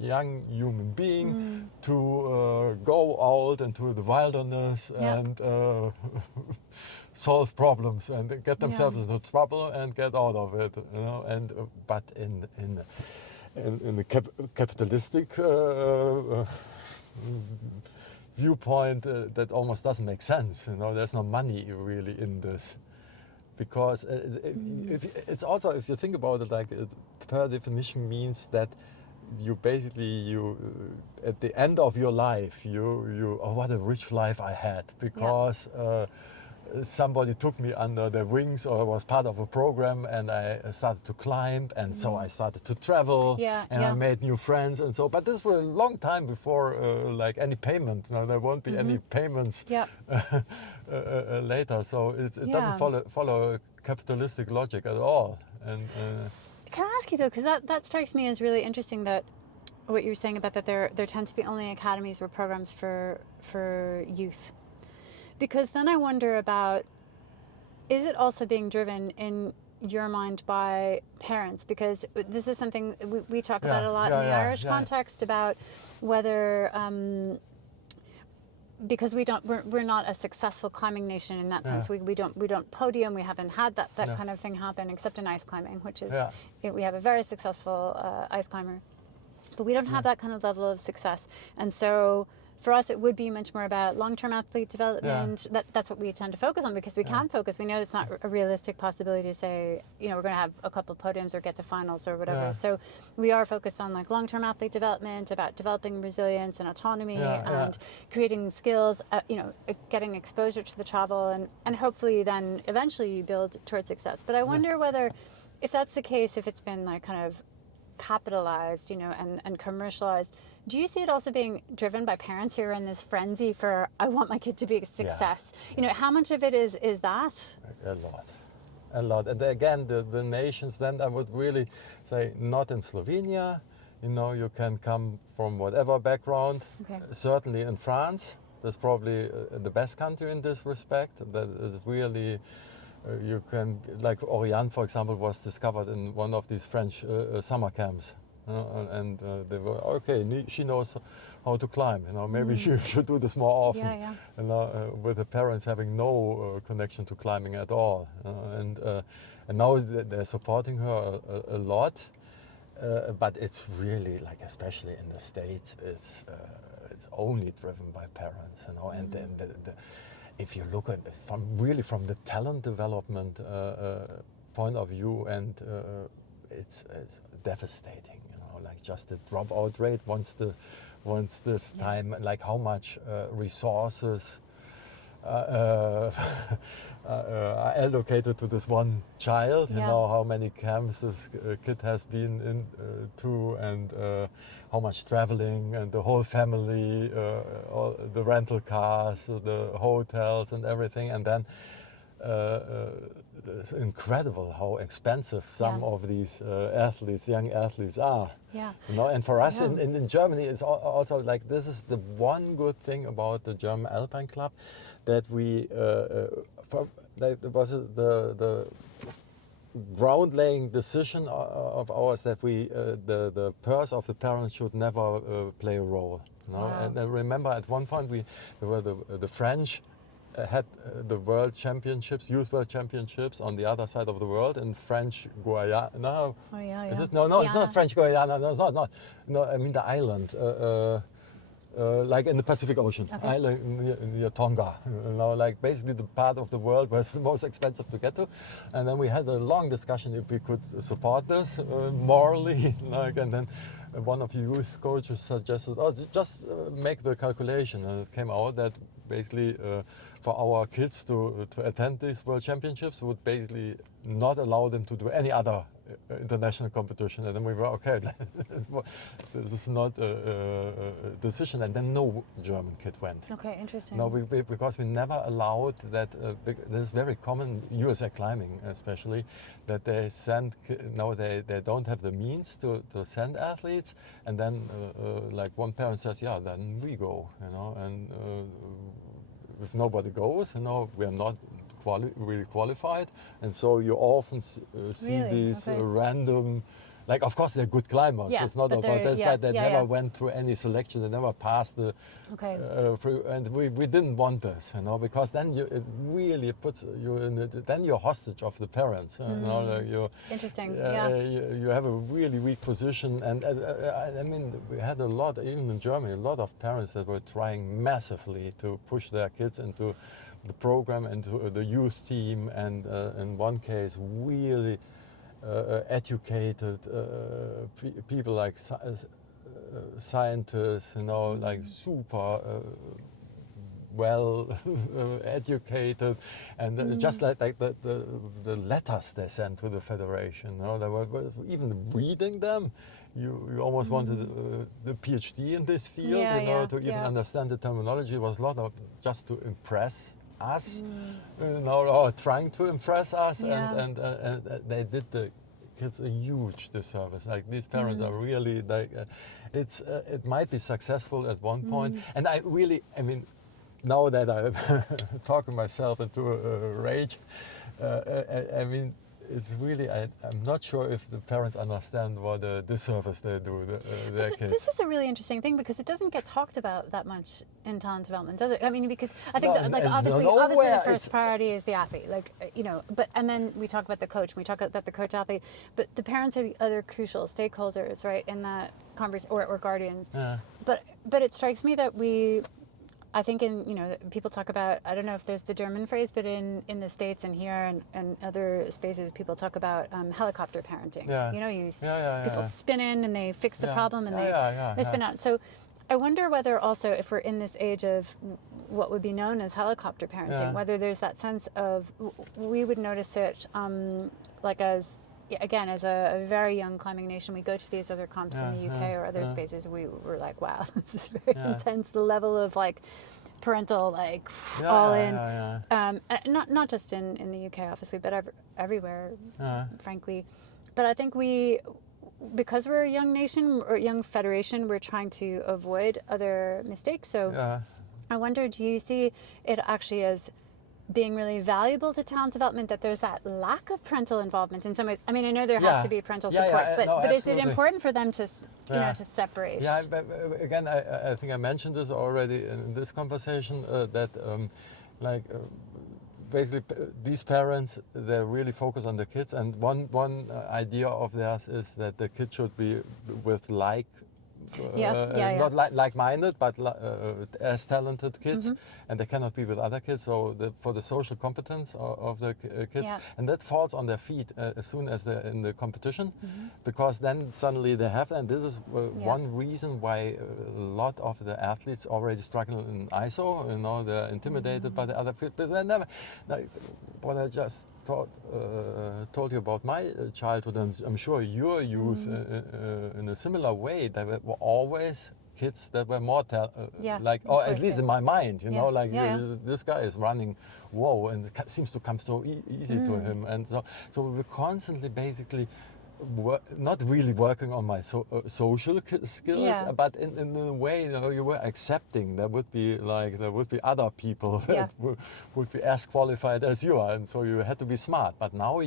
young human being to go out into the wilderness and solve problems and get themselves into trouble and get out of it, but in the capitalistic viewpoint that almost doesn't make sense. There's no money really in this, because it's also, if you think about it, like per definition means that you basically at the end of your life you oh, what a rich life I had, because somebody took me under their wings or was part of a program, and I started to climb, and so I started to travel, and I made new friends, and so. But this was a long time before like any payment. There won't be any payments later. So it doesn't follow a capitalistic logic at all. And can I ask you though, because that strikes me as really interesting, that what you're saying about that there tend to be only academies or programs for youth. Because then I wonder about, is it also being driven in your mind by parents? Because this is something we talk about a lot in the Irish context, about whether, because we're not a successful climbing nation in that sense. We don't podium. We haven't had that kind of thing happen, except in ice climbing, which is, we have a very successful ice climber. But we don't have that kind of level of success. And so for us, it would be much more about long-term athlete development. That's what we tend to focus on, because we can focus. We know it's not a realistic possibility to say, we're going to have a couple of podiums or get to finals or whatever. So we are focused on like long-term athlete development, about developing resilience and autonomy, and creating skills, getting exposure to the travel, and hopefully then eventually you build towards success. But I wonder whether, if that's the case, if it's been like kind of capitalized, and commercialized, do you see it also being driven by parents who are in this frenzy for, I want my kid to be a success? How much of it is that? A lot. And again, the nations, then I would really say, not in Slovenia. You can come from whatever background. Certainly in France, that's probably the best country in this respect. That is really, you can, like Oriane, for example, was discovered in one of these French summer camps. And they were, okay, she knows how to climb. Maybe she should do this more often. With the parents having no connection to climbing at all. And now they're supporting her a lot. But it's really, like, especially in the States, it's only driven by parents. And then if you look at it from the talent development point of view, and it's devastating. Like just the dropout rate once this time, like how much resources are allocated to this one child. How many camps this kid has been into, and how much traveling, and the whole family, all the rental cars, the hotels, and everything, and then. It's incredible how expensive some of these young athletes are. And for us in Germany, it's also like, this is the one good thing about the German Alpine Club, that we it was the ground-laying decision of ours that we the purse of the parents should never play a role. And I remember at one point there were the French had the world championships, youth world championships, on the other side of the world in French Guiana. No, is it? No, it's not French Guiana. No, it's not. No, I mean the island, like in the Pacific Ocean, island near Tonga. Like basically the part of the world where it's the most expensive to get to. And then we had a long discussion if we could support this morally, and then one of the youth coaches suggested, just make the calculation, and it came out that basically for our kids to attend these world championships would basically not allow them to do any other international competition. And then we were, okay, this is not a decision. And then no German kid went. Okay, interesting. No, because we never allowed that. This is very common, USA climbing especially, that they send, they don't have the means to send athletes. And then like one parent says, then we go, and if nobody goes, we are not really qualified, and so you often see these random like, of course, they're good climbers. Yeah, it's not but about this, but they yeah, never yeah. went through any selection. They never passed the. Okay. And we didn't want this, because then it really puts you in it. Then you're hostage of the parents. Like Interesting. Yeah. You have a really weak position, and I mean, we had a lot, even in Germany, a lot of parents that were trying massively to push their kids into the program, into the youth team, and in one case, really educated people like scientists, like super well educated, and just like the letters they sent to the federation, they were even reading them. You almost wanted the PhD in this field, to even understand the terminology. It was a lot of just to impress us, or trying to impress us, and they did the kids a huge disservice. Like, these parents are really like, it might be successful at one point, and I mean, now that I'm talking myself into a rage, I mean, it's really, I'm not sure if the parents understand what a disservice they do their kids. This is a really interesting thing, because it doesn't get talked about that much in talent development, does it? I mean, because I think obviously the first priority is the athlete, but and then we talk about the coach, we talk about the coach athlete, but the parents are the other crucial stakeholders, right, in that conversation, or guardians. Yeah. But it strikes me that I think people talk about, I don't know if there's the German phrase, but in the States and here and other spaces, people talk about helicopter parenting. Yeah. People spin in and they fix the problem and they spin out. So I wonder whether also, if we're in this age of what would be known as helicopter parenting, whether there's that sense of, we would notice it like as a very young climbing nation, we go to these other comps in the UK or other spaces, we were like, wow, this is very intense. The level of like parental, like all in, not just in the UK, obviously, but everywhere, frankly. But I think because we're a young nation or young federation, we're trying to avoid other mistakes. So I wonder, do you see it actually as being really valuable to talent development, that there's that lack of parental involvement in some ways? I mean, I know there has to be parental support, but is it important for them to, to separate? Yeah, but again, I think I mentioned this already in this conversation, that basically these parents, they really focus on the kids, and one idea of theirs is that the kid should be with not like-minded, but as talented kids, and they cannot be with other kids. So for the social competence of the kids, and that falls on their feet as soon as they're in the competition, because then suddenly they have. And this is one reason why a lot of the athletes already struggle in ISO. They're intimidated by the other kids, but they never. Like what I just told you about my childhood, and I'm sure your youth in a similar way. There were always kids that were more or at least in my mind, this guy is running, whoa, and it seems to come so easy to him, and so we were constantly basically not really working on my social skills, but in a way, you were accepting there would be other people that would be as qualified as you are, and so you had to be smart. But now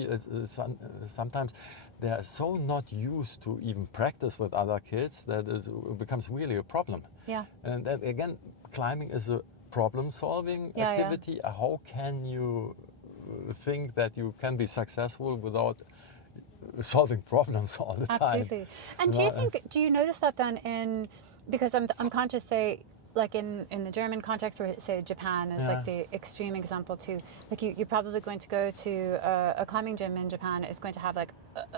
sometimes they are so not used to even practice with other kids that it becomes really a problem. Yeah. And again, climbing is a problem-solving activity. How can you think that you can be successful without solving problems all the time? Absolutely. And do you notice that then because I'm conscious, say, like in the German context, where say Japan is like the extreme example too. Like you're probably going to go to a climbing gym in Japan is going to have like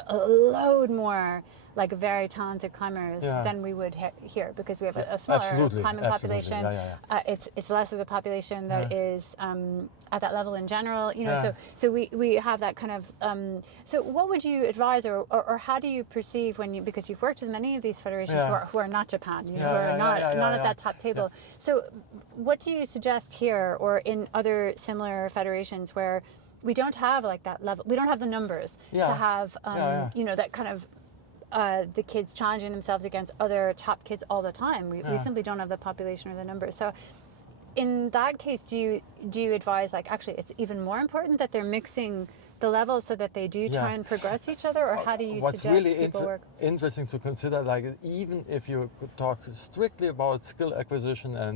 a load more like very talented climbers than we would here, because we have a smaller climbing population. It's less of the population that is at that level in general. So we have that kind of. So what would you advise, or how do you perceive because you've worked with many of these federations who are not Japan, who are not at that top table. So what do you suggest here or in other similar federations where we don't have like that level, we don't have the numbers to have that kind of the kids challenging themselves against other top kids all the time. We simply don't have the population or the numbers. So in that case, do you advise, like, actually it's even more important that they're mixing the level so that they do try and progress each other, or how do you What's suggest really people work? interesting to consider, like even if you could talk strictly about skill acquisition and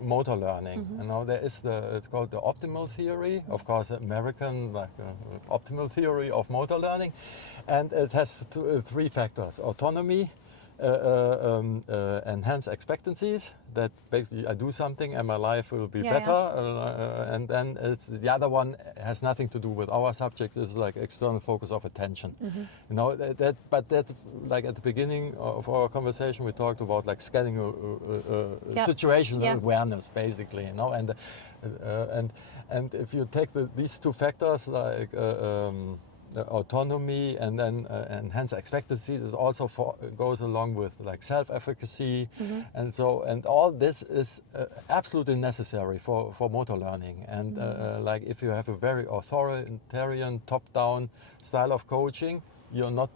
motor learning, you know, there is it's called the optimal theory, of course, American like optimal theory of motor learning, and it has three factors: autonomy, enhance expectancies, that basically I do something and my life will be better, and then it's the other one has nothing to do with our subject. It's like external focus of attention. You know but that like at the beginning of our conversation we talked about like scanning situational awareness basically, you know, and if you take these two factors like autonomy and then enhance expectancy, this also goes along with like self-efficacy, and all this is absolutely necessary for motor learning. And like if you have a very authoritarian top-down style of coaching, you're not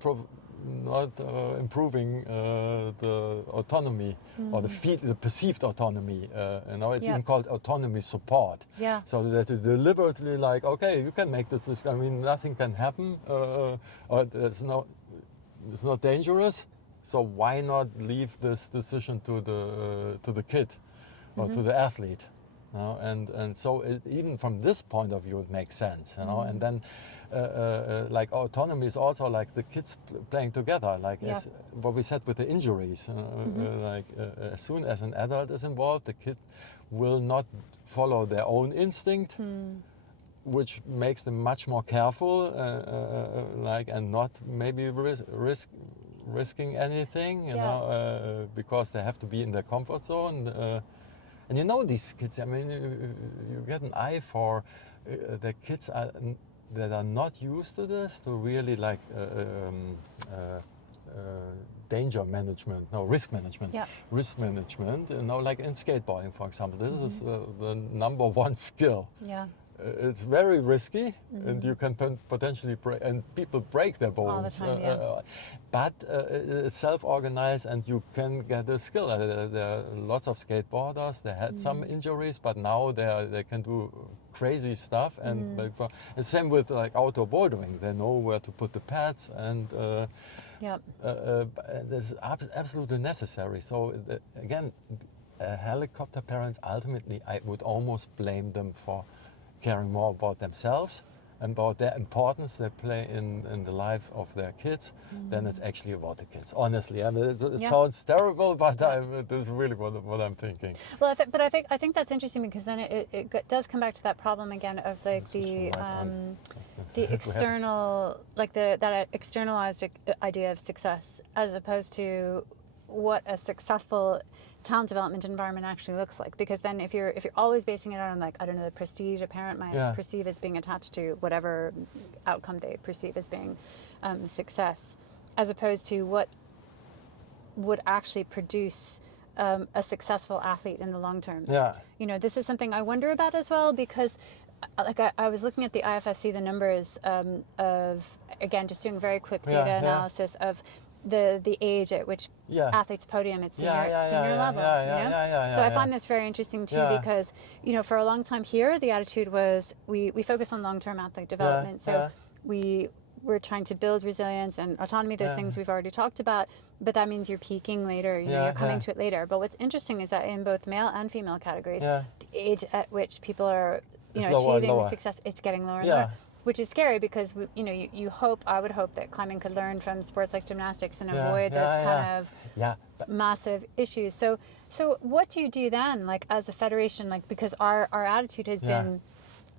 improving the autonomy or the perceived autonomy. You know, it's even called autonomy support. Yeah. So that you deliberately like, okay, you can make this. I mean, nothing can happen, or it's not dangerous. So why not leave this decision to the kid or to the athlete? You know? And so even from this point of view, it makes sense. You know, and then. Like autonomy is also like the kids playing together, like as what we said with the injuries. Like as soon as an adult is involved, the kid will not follow their own instinct, which makes them much more careful, like and not maybe risking anything, you know, because they have to be in their comfort zone. And you know these kids. I mean, you get an eye for the kids that are not used to this, to really like danger management, risk management. Risk management, you know, like in skateboarding, for example. This is the number one skill. It's very risky, and you can potentially break, and people break their bones. All the time, but it's self-organized, and you can get a skill. There are lots of skateboarders. They had some injuries, but now they can do crazy stuff. And the same with like outdoor bouldering. They know where to put the pads, and this is absolutely necessary. So again, helicopter parents ultimately, I would almost blame them for caring more about themselves and about their importance they play in the life of their kids than it's actually about the kids. Honestly, I mean, it sounds terrible, but this is really what I'm thinking. Well, I think that's interesting, because then it does come back to that problem again of like the external, like that externalized idea of success, as opposed to what a successful talent development environment actually looks like. Because then if you're always basing it on, like, I don't know, the prestige a parent might perceive as being attached to whatever outcome they perceive as being success, as opposed to what would actually produce a successful athlete in the long term. You know, this is something I wonder about as well, because like I was looking at the IFSC, the numbers of, again, just doing very quick data analysis of the age at which athletes podium at senior level. So I find this very interesting too, because, you know, for a long time here, the attitude was we focus on long-term athlete development. So we're trying to build resilience and autonomy, those things we've already talked about, but that means you're peaking later, you know, you're coming to it later. But what's interesting is that in both male and female categories, the age at which people are, you know, achieving success, it's getting lower and lower. Which is scary, because I would hope that climbing could learn from sports like gymnastics and avoid those kind of massive issues. So what do you do then, like as a federation, like, because our attitude has been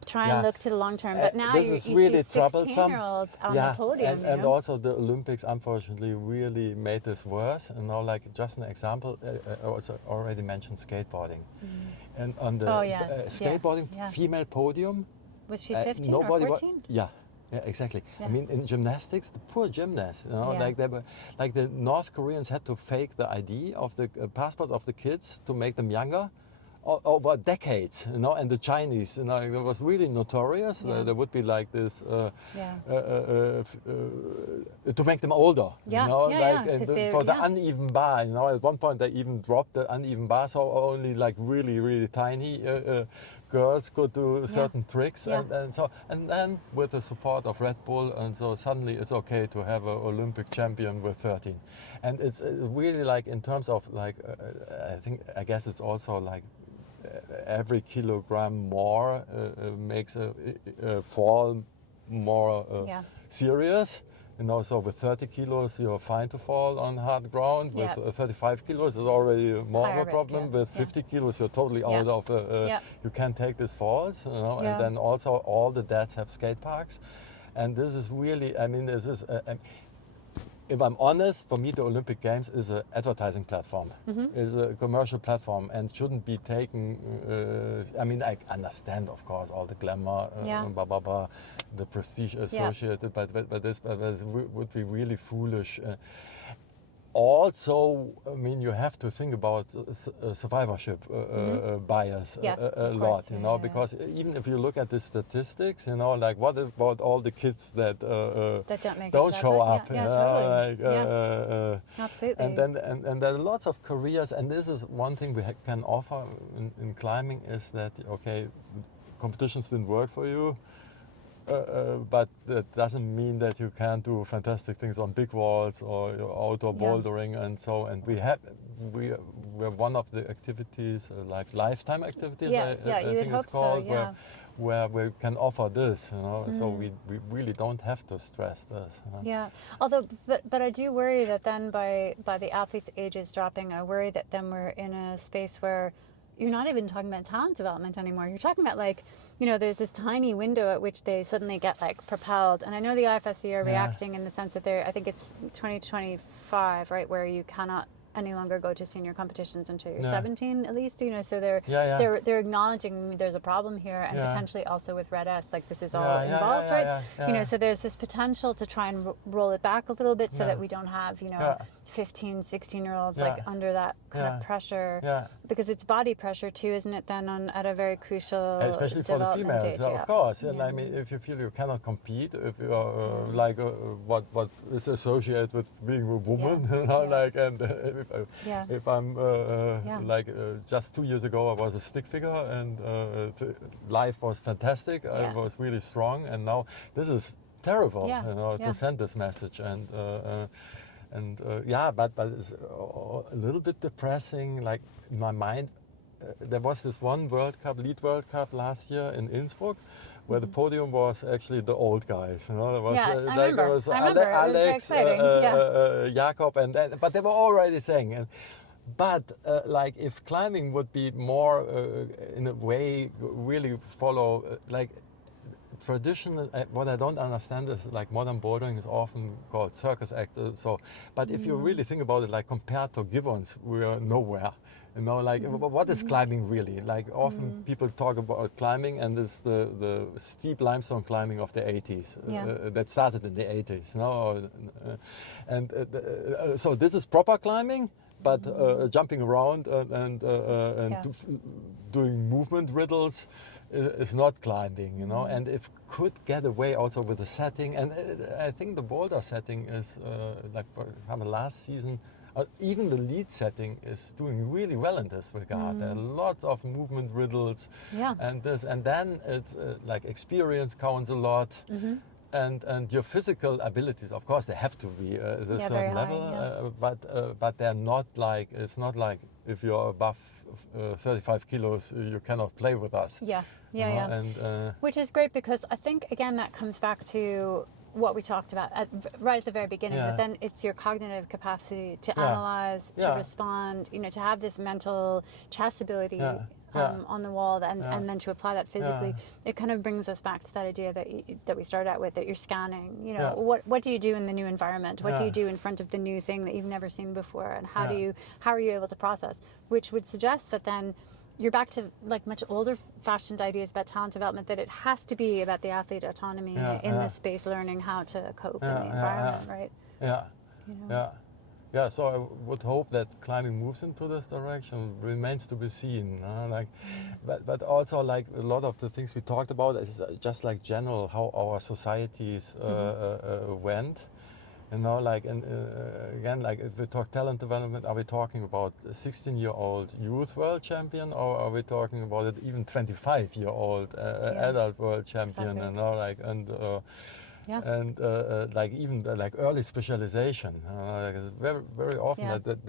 try and look to the long term, but now you really see 16-year-olds on the podium. And also the Olympics unfortunately really made this worse. You know, like just an example, I also already mentioned skateboarding, and on the skateboarding female podium. Was she 15 or 14? Yeah, exactly. I mean, in gymnastics, the poor gymnasts, you know, like they were, like the North Koreans had to fake the ID of the passports of the kids to make them younger over decades, you know, and the Chinese, you know, it was really notorious. There would be like this to make them older, you know, for the uneven bar, you know. At one point they even dropped the uneven bar, so only like really, really tiny girls could do certain tricks, Yeah. and then with the support of Red Bull, and so suddenly it's okay to have an Olympic champion with 13, and it's really like in terms of like I guess it's also like every kilogram more makes a fall more serious. You know, so with 30 kilos, you're fine to fall on hard ground. With 35 kilos, it's already more Higher of a problem. risk, With 50 kilos, you're totally out of. You can't take these falls. You know, and then also all the dads have skate parks, and this is really. I mean, this is. If I'm honest, for me, the Olympic Games is an advertising platform, is a commercial platform, and shouldn't be taken. I mean, I understand, of course, all the glamour, blah blah blah, the prestige associated, but this would be really foolish. Also, I mean, you have to think about survivorship bias a lot, you know, because even if you look at the statistics, you know, like what about all the kids that don't show up, absolutely. And there are lots of careers, and this is one thing we can offer in climbing is that okay, competitions didn't work for you. But that doesn't mean that you can't do fantastic things on big walls or outdoor bouldering and so. And we're one of the activities like lifetime activities. I think it's called where we can offer this. You know, so we really don't have to stress this. You know? Yeah, although but I do worry that then by the athletes' ages dropping, I worry that then we're in a space where you're not even talking about talent development anymore. You're talking about like, you know, there's this tiny window at which they suddenly get like propelled. And I know the IFSC are reacting in the sense that I think it's 2025, right, where you cannot any longer go to senior competitions until you're 17 at least, you know, so they're acknowledging there's a problem here, and potentially also with Red S, like this is all involved, right? You know, so there's this potential to try and roll it back a little bit so that we don't have, you know, 15, 16-year-olds like under that kind of pressure, because it's body pressure too, isn't it, then at a very crucial especially for the females, age, of course. And I mean, if you feel you cannot compete, if you're like what is associated with being a woman, you know, like, and if I'm like just 2 years ago I was a stick figure, and life was fantastic. I was really strong, and now this is terrible, you know, to send this message, and but it's a little bit depressing. Like in my mind, there was this one lead World Cup last year in Innsbruck, where the podium was actually the old guys. You know, it was I like remember. it was It was Alex, exciting. Jakob, but they were already saying. But like if climbing would be more in a way really follow like traditional, what I don't understand is like modern bouldering is often called circus act. So, but if you really think about it, like compared to Gibbons, we are nowhere. You know, like what is climbing really? Like often people talk about climbing, and it's the steep limestone climbing of the 80s that started in the 80s. You know, so this is proper climbing. But jumping around and doing movement riddles is not climbing, you know. And if could get away also with the setting, and I think the boulder setting is like for example last season, even the lead setting is doing really well in this regard. There are lots of movement riddles, and then it's like experience counts a lot. And your physical abilities, of course, they have to be at a certain level, but they're not like, it's not like if you're above 35 kilos, you cannot play with us. And, which is great, because I think, again, that comes back to what we talked about right at the very beginning, but then it's your cognitive capacity to analyze, to respond, you know, to have this mental chess ability on the wall, and then to apply that physically. It kind of brings us back to that idea that we started out with, that you're scanning, you know, what do you do in the new environment? What do you do in front of the new thing that you've never seen before? And how are you able to process? Which would suggest that then you're back to like much older fashioned ideas about talent development, that it has to be about the athlete autonomy in this space, learning how to cope in the environment, right? So I would hope that climbing moves into this direction. Remains to be seen. But also like a lot of the things we talked about is just like general how our societies went. You know, like, and again, like if we talk talent development, are we talking about a 16-year-old youth world champion, or are we talking about an even 25-year-old adult world champion? Exactly. You know, like, and like even like early specialization. Like it's very often Yeah. that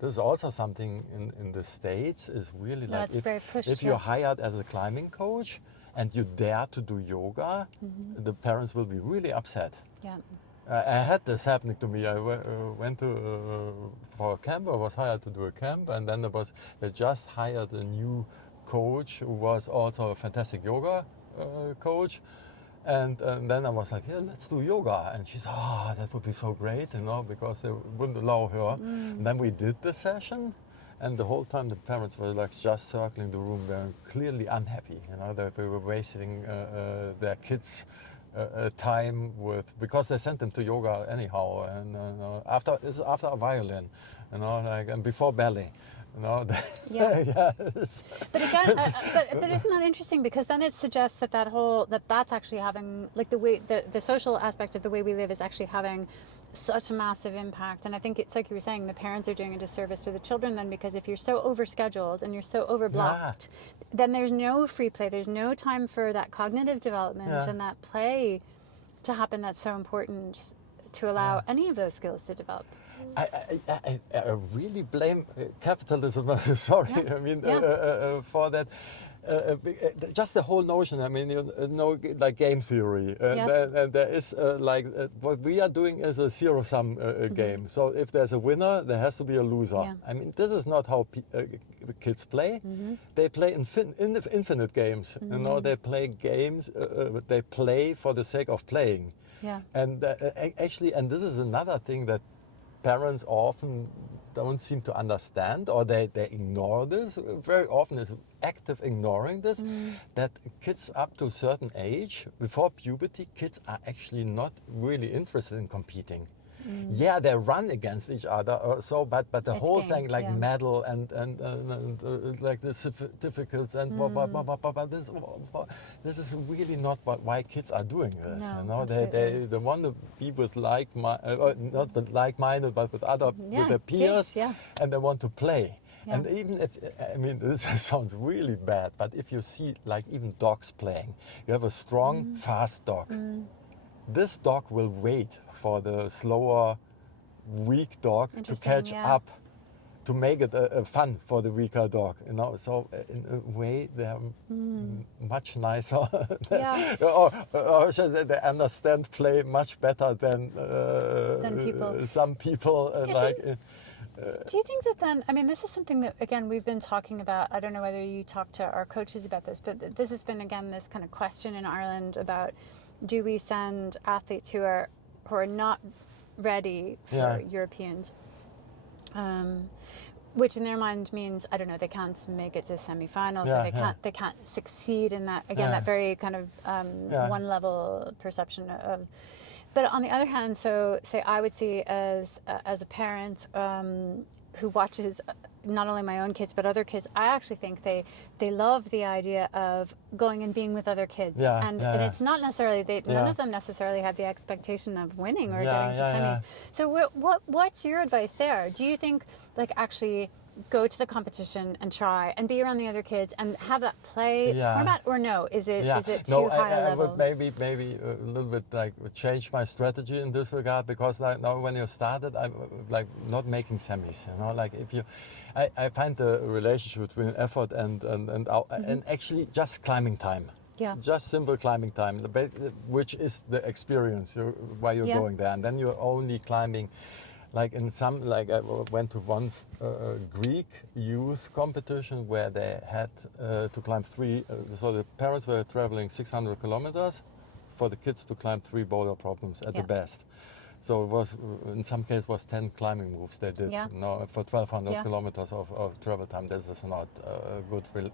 this is also something in the States is really No, like it's very pushed, if you're hired as a climbing coach and you dare to do yoga, the parents will be really upset. Yeah. I had this happening to me. I went to for a camp. I was hired to do a camp, and then they just hired a new coach who was also a fantastic yoga coach. And then I was like, yeah, let's do yoga. And she said, oh, that would be so great, you know, because they wouldn't allow her. And then we did the session, and the whole time the parents were like just circling the room. They were clearly unhappy, you know, that we were wasting their kids' time with, because they sent them to yoga anyhow. And after a violin, you know, like, and before ballet. No, yeah. But again, but isn't that interesting? Because then it suggests that's actually having, like, the way the social aspect of the way we live is actually having such a massive impact. And I think it's like you were saying, the parents are doing a disservice to the children then, because if you're so overscheduled and you're so overblocked, then there's no free play. There's no time for that cognitive development and that play to happen. That's so important to allow any of those skills to develop. I really blame capitalism. Sorry, I mean for that. Just the whole notion. I mean, you know, like game theory, and there is what we are doing is a zero-sum game. So if there's a winner, there has to be a loser. Yeah. I mean, this is not how kids play. They play infinite games. You know, they play games. They play for the sake of playing. Yeah. And actually, and this is another thing that parents often don't seem to understand, or they ignore this. Very often is active ignoring this, that kids up to a certain age, before puberty, kids are actually not really interested in competing. Yeah, they run against each other, but the It's whole game, thing, like medal and like the certificates and this is really not why kids are doing this. No, you know, absolutely. they want to be with not with like-minded, but with other with their peers, kids, and they want to play. Yeah. And even if, I mean, this sounds really bad, but if you see like even dogs playing, you have a strong, fast dog. This dog will wait for the slower, weak dog to catch up, to make it a fun for the weaker dog. You know, so in a way they're much nicer, or should I say they understand play much better than people. Some people Do you think that then, I mean, this is something that, again, we've been talking about. I don't know whether you talk to our coaches about this, but this has been, again, this kind of question in Ireland about, do we send athletes who are not ready for Europeans, which in their mind means, I don't know, they can't make it to semifinals, or they can't succeed in that, again, that very kind of one level perception of. But on the other hand, so say I would see as a parent who watches not only my own kids but other kids, I actually think they love the idea of going and being with other kids, and it's not necessarily none of them necessarily have the expectation of winning or getting to semis. So what's your advice there? Do you think, like, actually go to the competition and try and be around the other kids and have that play format, or no? Is it too high a level? I would maybe a little bit like change my strategy in this regard, because like now when you started, I'm like not making semis. You know, like if you, I find the relationship between effort and actually just climbing time. Yeah. Just simple climbing time, which is the experience why you're going there, and then you're only climbing. Like in some, like I went to one Greek youth competition where they had to climb so the parents were traveling 600 kilometers for the kids to climb 3 boulder problems at the best. So it was, in some cases, was 10 climbing moves they did. You know, for 1,200 kilometers of travel time. This is not good.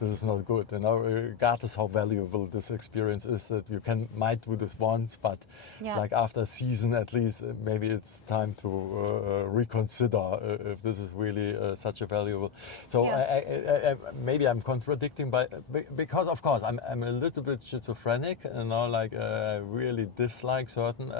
This is not good. You know, regardless how valuable this experience is, that you might do this once, but like after a season at least, maybe it's time to reconsider if this is really such a valuable. So I maybe I'm contradicting, because of course I'm a little bit schizophrenic. You know, like I really dislike certain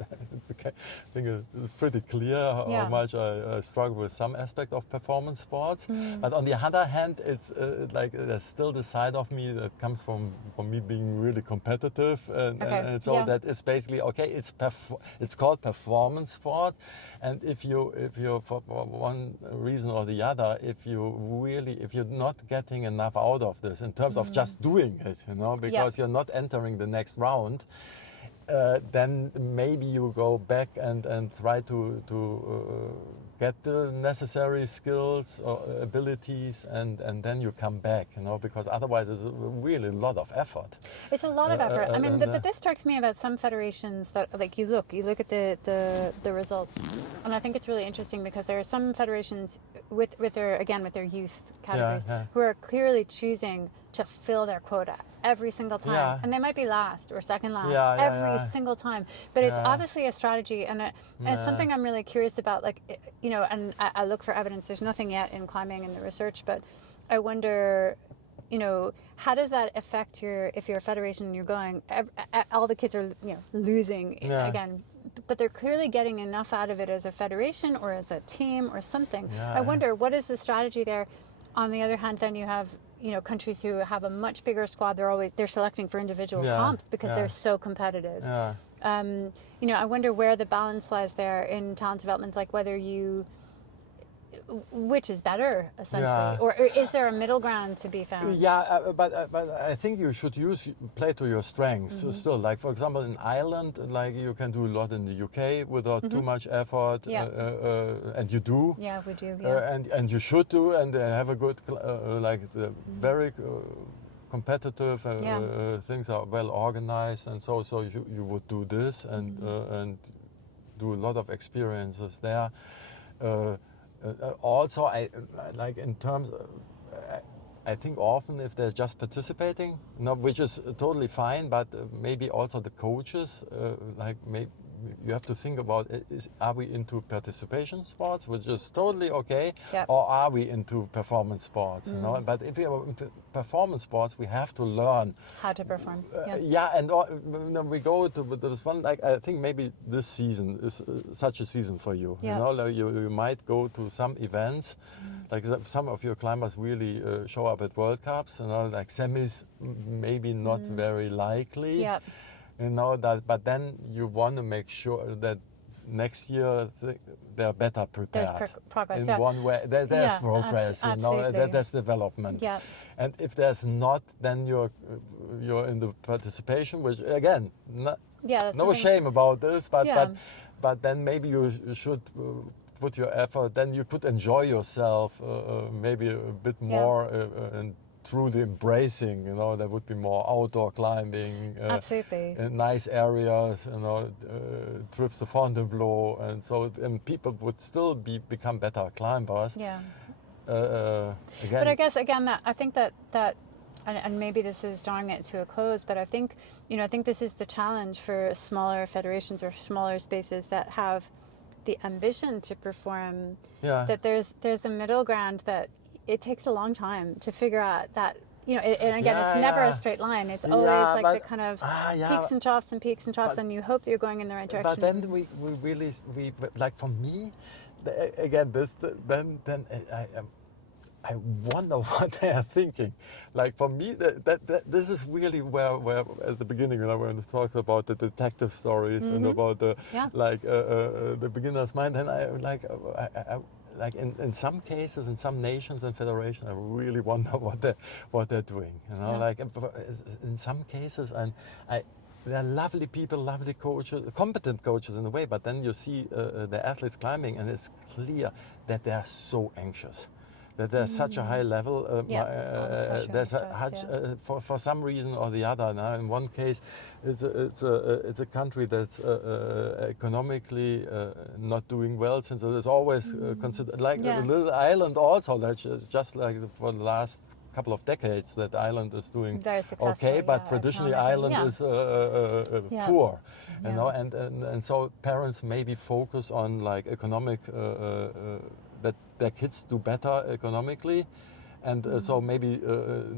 I think it's pretty clear how much I struggle with some aspect of performance sports. But on the other hand, it's like there's still the side of me that comes from me being really competitive, and so that is basically okay. It's called performance sport, and if you for one reason or the other, if you're not getting enough out of this in terms of just doing it, because you're not entering the next round, then maybe you go back and try to get the necessary skills or abilities, and then you come back, because otherwise it's really a lot of effort. It's a lot of effort. I mean, but this strikes me about some federations that, like, you look at the results, and I think it's really interesting because there are some federations with their youth categories who are clearly choosing to fill their quota every single time, and they might be last or second last every single time, but it's obviously a strategy, and it's something I'm really curious about, like, and I look for evidence. There's nothing yet in climbing in the research, but I wonder, how does that affect if you're a federation and you're going, all the kids are losing again, but they're clearly getting enough out of it as a federation or as a team or something. I wonder, what is the strategy there? On the other hand, then you have countries who have a much bigger squad. They're selecting for individual comps because they're so competitive. I wonder where the balance lies there in talent development, like which is better, essentially, or is there a middle ground to be found? But I think you should play to your strengths still. Like, for example, in Ireland, like, you can do a lot in the UK without too much effort, and you do. Yeah, we do. And you should do, and they have a good, very competitive. Things are well organized, and so you would do this and do a lot of experiences there. Also, I like in terms of, I think often if they're just participating, which is totally fine, but maybe also the coaches, maybe you have to think about, are we into participation sports, which is totally okay, or are we into performance sports? But if we are into performance sports, we have to learn how to perform. And we go to this one. Like, I think maybe this season is such a season for you. Like you might go to some events, like some of your climbers really show up at World Cups. Like semis, maybe not very likely. But then you want to make sure that next year they're better prepared. There's progress. In one way, there's progress. Absolutely. There's development. And if there's not, then you're in the participation, which again, no shame about this. But then maybe you should put your effort. Then you could enjoy yourself maybe a bit more and truly embracing, there would be more outdoor climbing, absolutely, in nice areas, trips to Fontainebleau, and people would still become better climbers. But I guess again, I think that and maybe this is drawing it to a close, but I think this is the challenge for smaller federations or smaller spaces that have the ambition to perform. That there's a middle ground that it takes a long time to figure out that, and again, it's never a straight line. It's always the kind of peaks and troughs and peaks and troughs, and you hope that you're going in the right direction. But then we really, like, for me, again, I wonder what they are thinking. Like, for me, that this is really where at the beginning, when we talked about the detective stories and about the beginner's mind, and I like in some cases, in some nations and federations, I really wonder what they're doing. Like in some cases, and they're lovely people, lovely coaches, competent coaches in a way. But then you see the athletes climbing, and it's clear that they are so anxious, that there's such a high level. There's for some reason or the other. Now, in one case, it's a country that's economically not doing well, since it is always considered like a little island. Also, that's just like for the last couple of decades, that Ireland is doing okay, but traditionally Ireland is poor, and so parents maybe focus on like economic. That their kids do better economically, And so maybe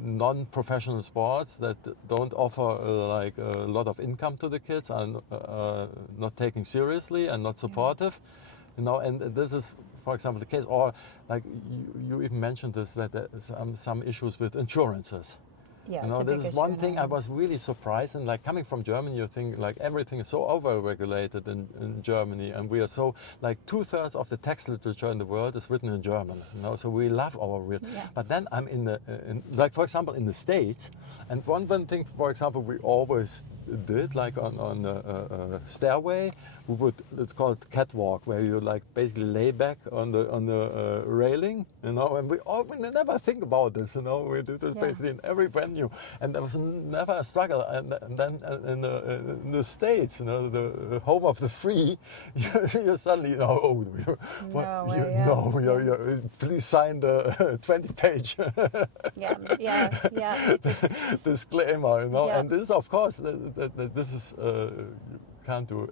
non-professional sports that don't offer like a lot of income to the kids are not taken seriously and not supportive, you know. And this is, for example, the case. Or like you even mentioned this, that there's some issues with insurances. Yeah, You know, this is one thing I was really surprised. And like coming from Germany, you think like everything is so over-regulated in Germany, and we are so like 2/3 of the text literature in the world is written in German. You know, so we love our real. Yeah. But then I'm like for example in the States, and one thing, for example, we always did like on a stairway, it's called catwalk, where you like basically lay back on the railing, you know, and we never think about this, you know. We do this basically in every venue, and there was never a struggle. And then in the States, you know, the home of the free, you suddenly, you know, please sign the 20-page disclaimer, you know. And this, of course, this is can't do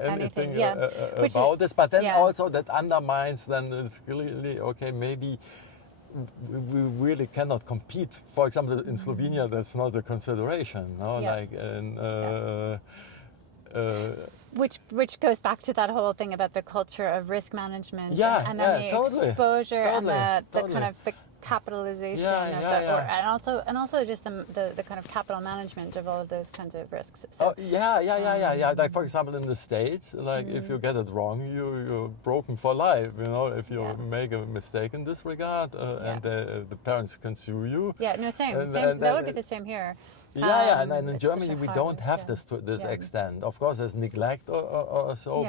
anything about this, but then also that undermines, then it's clearly okay, maybe we really cannot compete. For example, in Slovenia, that's not a consideration, no? Like which goes back to that whole thing about the culture of risk management and then the exposure and the kind of the capitalization and also just the kind of capital management of all of those kinds of risks. So, like for example in the States, like if you get it wrong, you're broken for life, you know, if you make a mistake in this regard, and the parents can sue you. Same. That would be the same here. And in Germany we don't have this to this extent. Of course, there's neglect or so,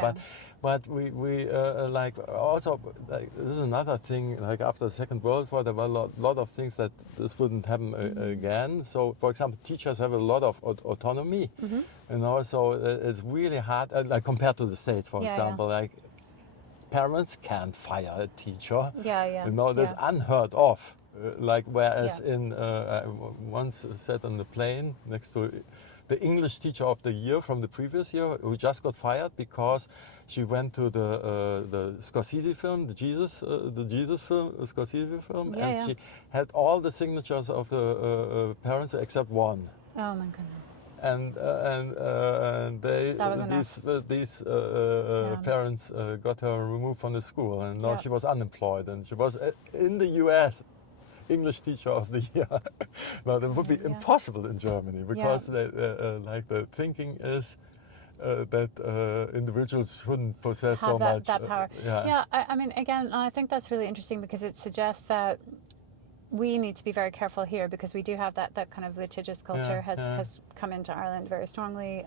but we like also, like, this is another thing. Like after the Second World War, there were a lot of things that this wouldn't happen again. So, for example, teachers have a lot of autonomy, you know. So it's really hard, like compared to the States, for example, like parents can't fire a teacher. You know, that's unheard of. Like whereas I once sat on the plane next to the English teacher of the year from the previous year, who just got fired because she went to the Scorsese film, the Jesus film, Scorsese film, and she had all the signatures of the parents except one. Oh my goodness. And these parents got her removed from the school, and now she was unemployed, and she was in the U.S. English teacher of the year. Now that would be impossible in Germany, because like the thinking is that individuals shouldn't possess so much that power. I mean, again, I think that's really interesting, because it suggests that we need to be very careful here, because we do have that kind of litigious culture has come into Ireland very strongly.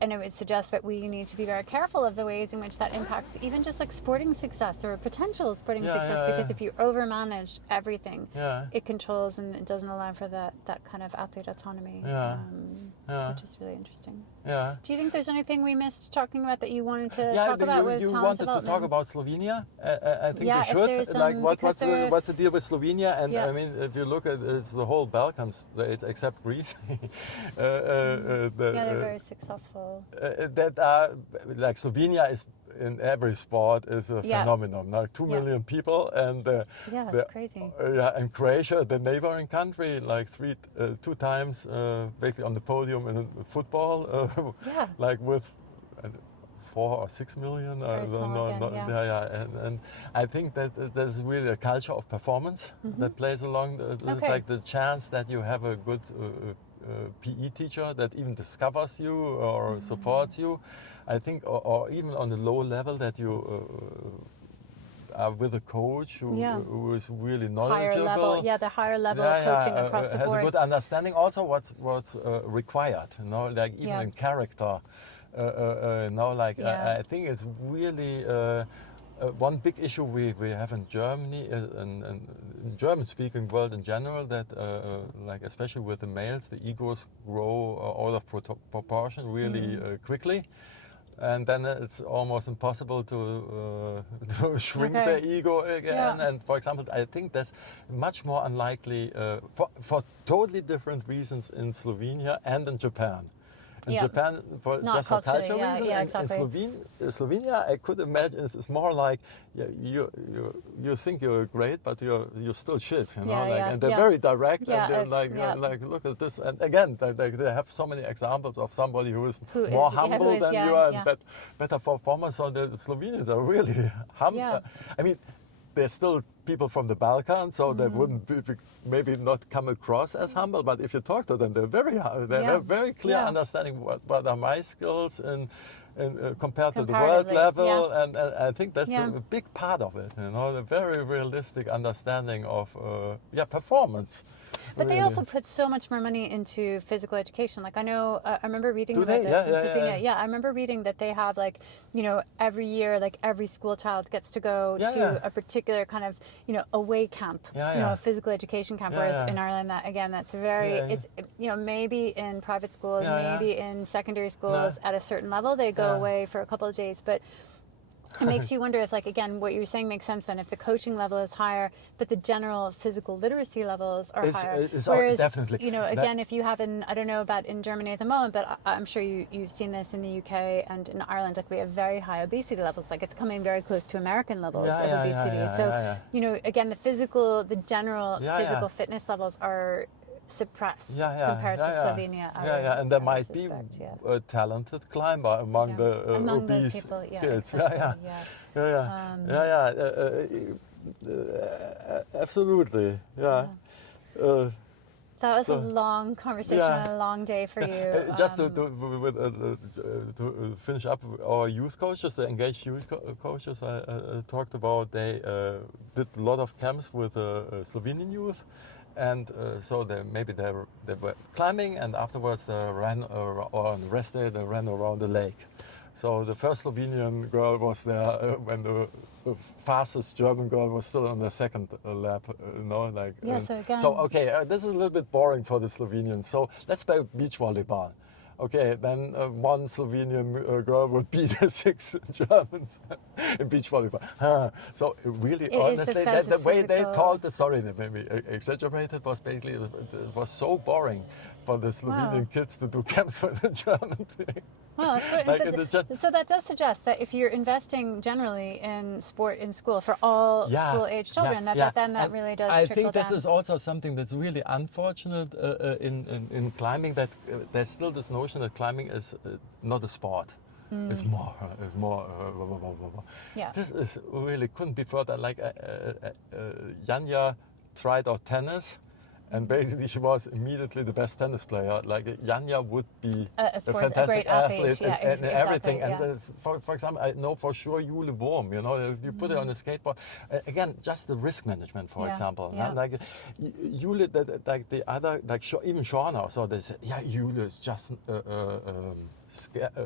And it would suggest that we need to be very careful of the ways in which that impacts even just like sporting success or potential sporting success, because if you overmanage everything, it controls and it doesn't allow for that kind of athlete autonomy, which is really interesting. Do you think there's anything we missed talking about that you wanted to talk about with you talent wanted development? to talk about Slovenia? I think we should. Like, what's the deal with Slovenia? And I mean, if you look at it's the whole Balkan states except Greece. They're very successful. That are like Slovenia is in every sport is a phenomenon. Like 2 million people, and that's crazy. And Croatia, the neighboring country, like two times basically on the podium in football. Like with 4 or 6 million. And I think that there's really a culture of performance that plays along. It's like the chance that you have a good PE teacher that even discovers you or supports you. I think, or even on a low level, that you are with a coach who is really knowledgeable. The higher level of coaching across the board. Has a good understanding also what's required, you know, like even in character. I think it's really one big issue we have in Germany, and German-speaking world in general, that like especially with the males, the egos grow out of proportion really quickly. And then it's almost impossible to shrink the ego again. And for example, I think that's much more unlikely for totally different reasons in Slovenia and in Japan. In Yeah. Japan, Not just for culturally, cultural yeah, reasons. yeah, And exactly. in Slovenia, I could imagine it's more like you think you're great, but you're still shit, you know. Yeah, Like, yeah, and they're yeah. very direct, Yeah, and they're it's, yeah. like look at this. And again, they have so many examples of somebody who is Who more is, yeah, humble who is, than you yeah, are, and yeah. better performers. So the Slovenians are really humble. Yeah. I mean, they're still people from the Balkans, so they Mm-hmm. wouldn't maybe not come across as humble. But if you talk to them, they're Yeah. they're very clear Yeah. understanding what are my skills and compared to the world Comparatively, level, yeah. and I think that's Yeah. a big part of it. You know, a very realistic understanding of performance. But they really. also put so much more money into physical education. Like I know, I remember reading Do about they? this Yeah, in yeah, Slovenia. yeah. I remember reading that they have like, every year, like every school child gets to go Yeah, to yeah. a particular kind of, away camp, Yeah, yeah. a physical education camp. Yeah, Whereas yeah. in Ireland, that's very, Yeah, yeah. it's, maybe in private schools, Yeah, yeah. maybe in secondary schools at a certain level, they go Yeah. away for a couple of days. But it makes you wonder if, like, again, what you were saying makes sense then. If the coaching level is higher, but the general physical literacy levels are higher. Whereas, definitely. again, if you have I don't know about in Germany at the moment, but I'm sure you've seen this in the UK and in Ireland, like we have very high obesity levels. Like it's coming very close to American levels of obesity. Again, the general physical fitness levels are suppressed compared to Slovenia. And there might be a talented climber among the among obese those people, kids. exactly, Absolutely. That was a long conversation and a long day for you. Just to finish up, our youth coaches, the engaged youth coaches I talked about, they did a lot of camps with Slovenian youth. And so they were climbing, and afterwards they ran, or on the rest day they ran around the lake. So the first Slovenian girl was there when the fastest German girl was still on the second lap. This is a little bit boring for the Slovenians. So let's play beach volleyball. Okay, then one Slovenian girl would beat the 6 Germans in beach volleyball. So really, honestly, the way they told the story, that maybe exaggerated, was basically, it was so boring for the Slovenian kids to do camps for the German thing. Well, so that does suggest that if you're investing generally in sport in school for all school-age children, that really does I trickle think down. this is also something that's really unfortunate in climbing, that there's still this notion that climbing is not a sport. It's more. This is really couldn't be further. Like Janja tried out tennis. And basically, she was immediately the best tennis player. Like Janja would be a fantastic athlete and everything. And for example, I know for sure Jule Worm. If you put it on a skateboard, again, just the risk management, for example. Like Jule, like the other, like even Shauna. So they said, Jule is just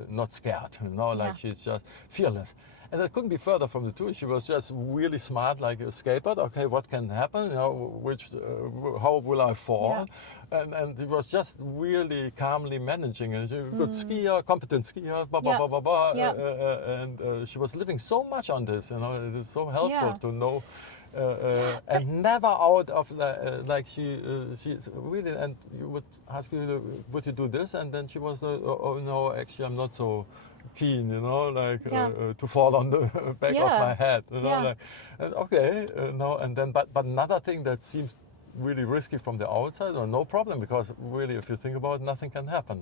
not scared. She's just fearless. And that couldn't be further from the truth. She was just really smart, like a skateboard. Okay, what can happen? How will I fall? And it was just really calmly managing. And she was a good skier, competent skier, and she was living so much on this. It is so helpful to know. And never out of she's really, and you would ask you, would you do this? And then she was, oh no, actually I'm not so keen, to fall on the back of my head, and then but another thing that seems really risky from the outside, or no problem, because really, if you think about it, nothing can happen.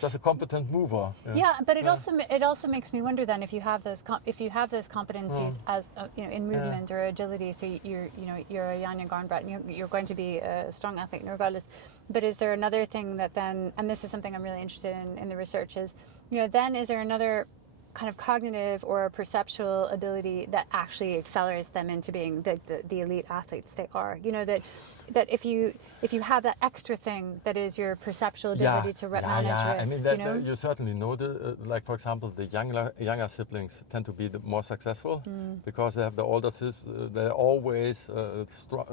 Just a competent mover. But it also makes me wonder then, if you have those competencies as in movement or agility. So you're a Janja Garnbret, and you're going to be a strong athlete regardless. But is there another thing that then, and this is something I'm really interested in the research, is then is there another kind of cognitive or perceptual ability that actually accelerates them into being the elite athletes they are? That if you have that extra thing that is your perceptual ability to manage risk. I mean, you certainly know like for example, the younger siblings tend to be the more successful because they have the older there are always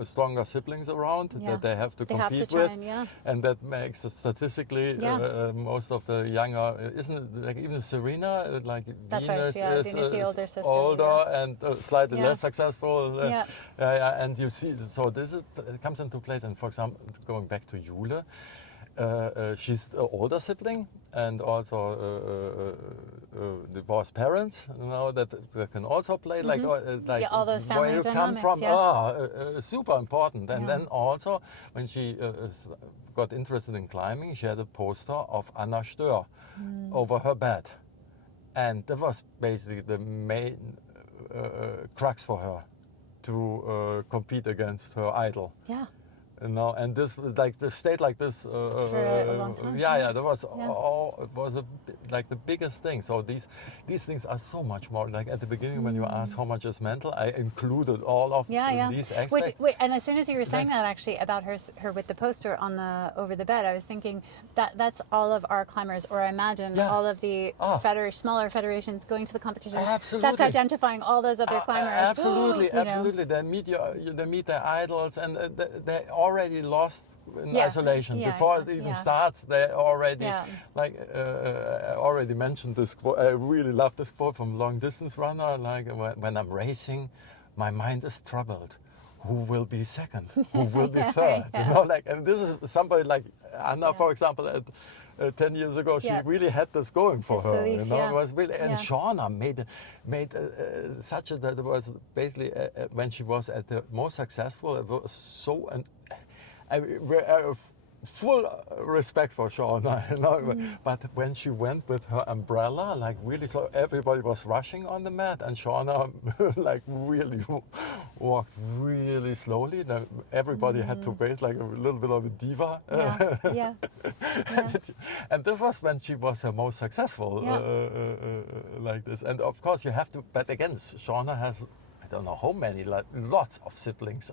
stronger siblings around that they have to compete with, and that makes statistically most of the younger, isn't it, like even Serena, like that's Venus right, is the older sister, older and slightly less successful. And you see, so this comes into place. And for example, going back to Jule, she's the older sibling, and also divorced parents, that can also play like all those family where you dynamics, come from. yeah. Super important. And then also when she got interested in climbing, she had a poster of Anna Stör over her bed, and that was basically the main crux for her to compete against her idol. Yeah. And this like the stayed like this For a long time. that was it was like the biggest thing. So these things are so much more. Like at the beginning when you asked how much is mental, I included all of these aspects. And as soon as you were saying that actually about her with the poster on the over the bed, I was thinking that's all of our climbers, or I imagine all of the smaller federations going to the competition. Absolutely. That's identifying all those other climbers. Absolutely, absolutely. They meet their idols, and they already lost in isolation before it even starts. They already I already mentioned this quote. I really love this quote from long distance runner. Like when I'm racing, my mind is troubled. Who will be second? Who will be third? And this is somebody like Anna, for example. 10 years ago, she really had this going for her. Belief, It was really, and Shauna made such that it was basically when she was at the most successful. It was so full respect for Shauna, But when she went with her umbrella, like really, so everybody was rushing on the mat, and Shauna like really walked really slowly. Then everybody had to wait, like a little bit of a diva. And this was when she was her most successful, like this. And of course, you have to. But again, Shauna has. I don't know how many, lots of siblings.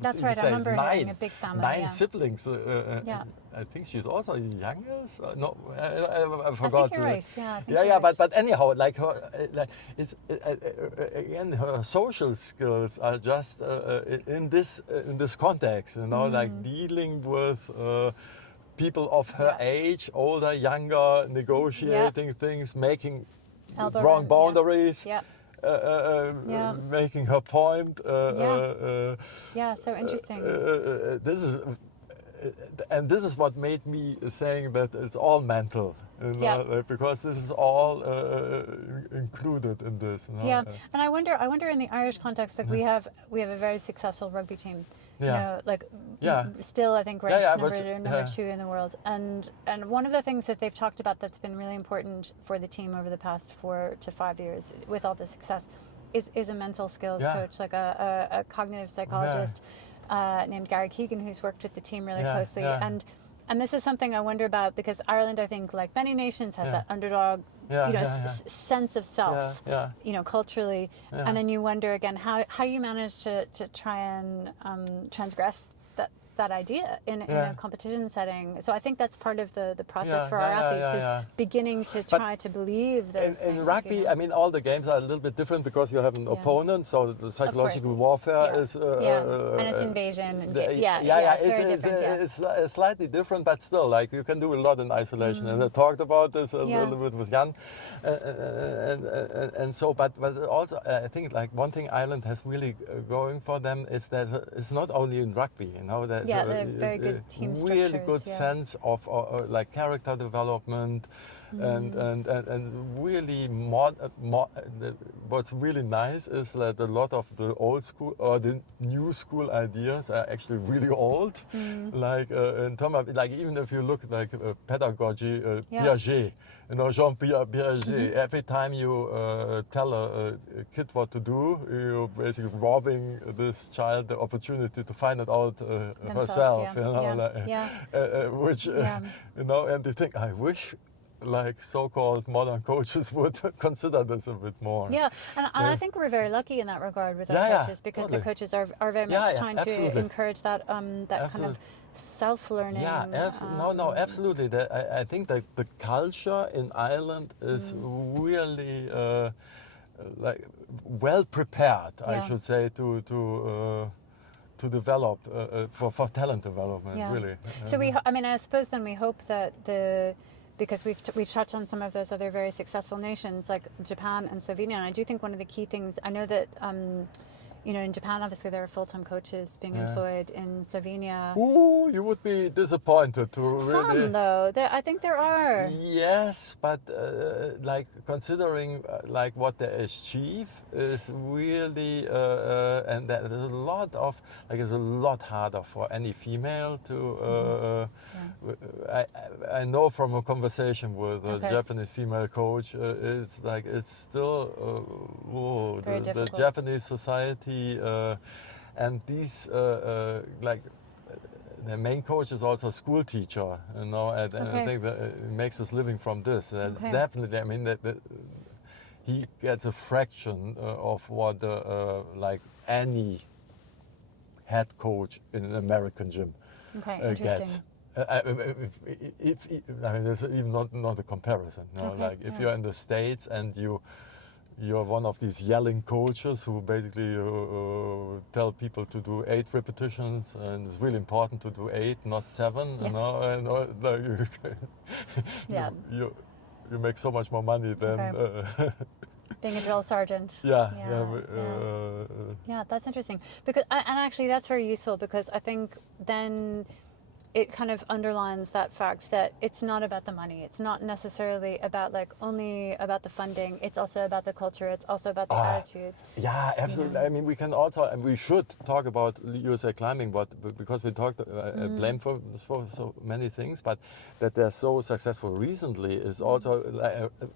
That's right. I remember having a big family. 9 siblings. I think she's also youngest. No, I forgot. I think you're right. But anyhow, like her, it's again her social skills are just in this context. Like dealing with. People of her age, older, younger, negotiating things, drawing boundaries. Making her point. So interesting. This is what made me saying that it's all mental, because this is all included in this. And I wonder in the Irish context, like we have a very successful rugby team. Still I think ranked number 2 in the world. And one of the things that they've talked about that's been really important for the team over the past 4 to 5 years with all the success is a mental skills coach, like a cognitive psychologist named Gary Keegan, who's worked with the team really closely. And this is something I wonder about, because Ireland, I think, like many nations, has that underdog sense of self, culturally. And then you wonder again how you manage to try and transgress that idea in a competition setting. So I think that's part of the process for our athletes is beginning to try to believe those things. In rugby, I mean, all the games are a little bit different because you have an opponent, so the psychological warfare is... and it's invasion. And it's very different. It's slightly different, but still, like, you can do a lot in isolation. And I talked about this a little bit with Jan. And so, but also, I think, like, one thing Ireland has really going for them is that it's not only in rugby, there's they have very good team structures. Really good sense of like character development, and really what's really nice is that a lot of the old school or the new school ideas are actually really old. Like in terms of, like, even if you look like pedagogy, Piaget, Jean-Pierre Piaget. Every time you tell a kid what to do, you're basically robbing this child the opportunity to find it out herself. Which and you think, I wish like so-called modern coaches would consider this a bit more. And I think we're very lucky in that regard with our coaches, because the coaches are very much trying to encourage that that kind of self-learning. Absolutely. I think that the culture in Ireland is really like well prepared, I should say, to develop for talent development. Really. So I suppose then we hope that because we've touched on some of those other very successful nations like Japan and Slovenia, and I do think one of the key things, I know that in Japan, obviously there are full-time coaches being employed in Slovenia. Ooh, you would be disappointed to really. Some though, I think there are. Yes, but like considering like what they achieve is really, and there's a lot of like it's a lot harder for any female to. I know from a conversation with a Japanese female coach, it's like it's still the Japanese society, and these like. The main coach is also a school teacher, and I think that he makes his living from this. That's definitely, I mean, that he gets a fraction of what like any head coach in an American gym gets. I mean, there's even not a comparison. Like if you're in the States and you're one of these yelling coaches who basically tell people to do 8 repetitions, and it's really important to do 8, not 7. You make so much more money than being a drill sergeant. Yeah, that's interesting because, and actually that's very useful because I think then it kind of underlines that fact that it's not about the money. It's not necessarily about like only about the funding. It's also about the culture. It's also about the attitudes. Yeah, absolutely. I mean, we can also, and we should talk about USA Climbing, but because we talked blame for so many things, but that they're so successful recently is also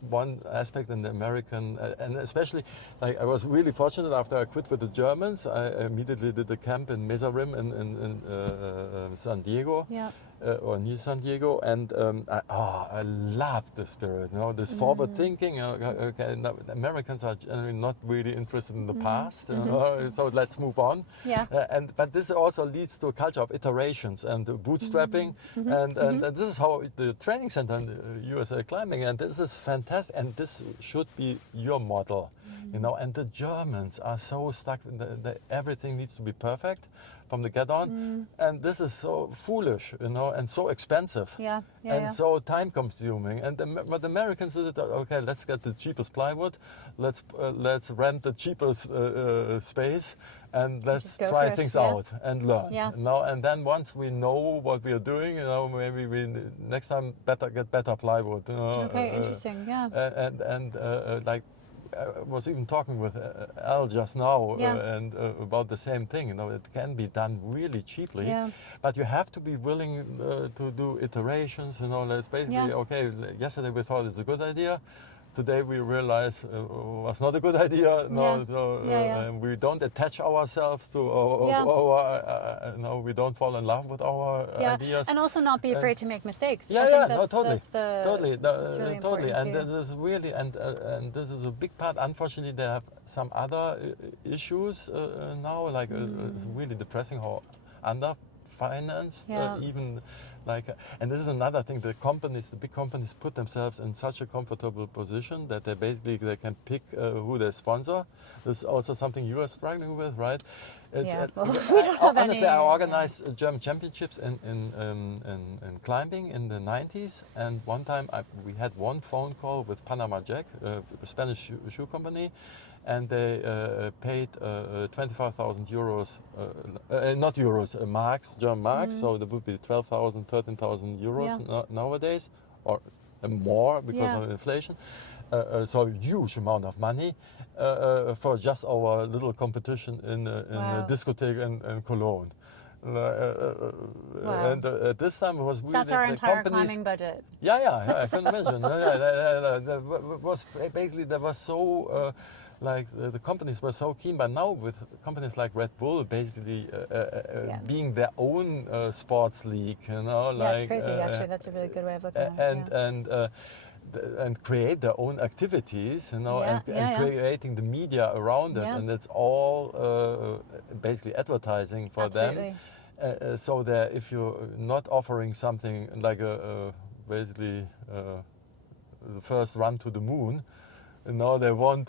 one aspect in the American, and especially like I was really fortunate after I quit with the Germans. I immediately did a camp in Mesa Rim in San Diego. Or near San Diego, and I love the spirit, this forward thinking. The Americans are generally not really interested in the past, so let's move on. But this also leads to a culture of iterations and bootstrapping, and this is how the training center in USA Climbing, and this is fantastic, and this should be your model, And the Germans are so stuck in everything needs to be perfect from the get-on, and this is so foolish, and so expensive, and so time-consuming. And what the Americans did, okay, let's get the cheapest plywood, let's rent the cheapest space, and let's try things out and learn. And then once we know what we are doing, maybe we next time get better plywood. Interesting. And like. I was even talking with Al just now and about the same thing. It can be done really cheaply, but you have to be willing to do iterations. It's basically okay. Yesterday we thought it's a good idea. Today we realize it was not a good idea. And we don't attach ourselves to we don't fall in love with our ideas. And also not be afraid to make mistakes. Totally. Totally. And this is really, and this is a big part. Unfortunately, there are some other issues now, like it's really depressing how underfinanced even. And this is another thing. The big companies, put themselves in such a comfortable position that they can pick who they sponsor. This is also something you are struggling with, right? Honestly, I organized German championships in climbing in the 90s, and one time we had one phone call with Panama Jack, a Spanish shoe company. And they paid 25,000 euros, not euros, marks, German marks, so there would be 12,000, 13,000 euros nowadays, or more because of inflation. So a huge amount of money for just our little competition in a discotheque in Cologne. And at this time it was really that's our entire climbing budget. I can imagine. Was basically there was so. The companies were so keen, but now with companies like Red Bull basically being their own sports league, it's crazy. Actually, that's a really good way of looking at it. And create their own activities, and creating the media around it, and it's all basically advertising for them. So that if you're not offering something like basically the first run to the moon. They won't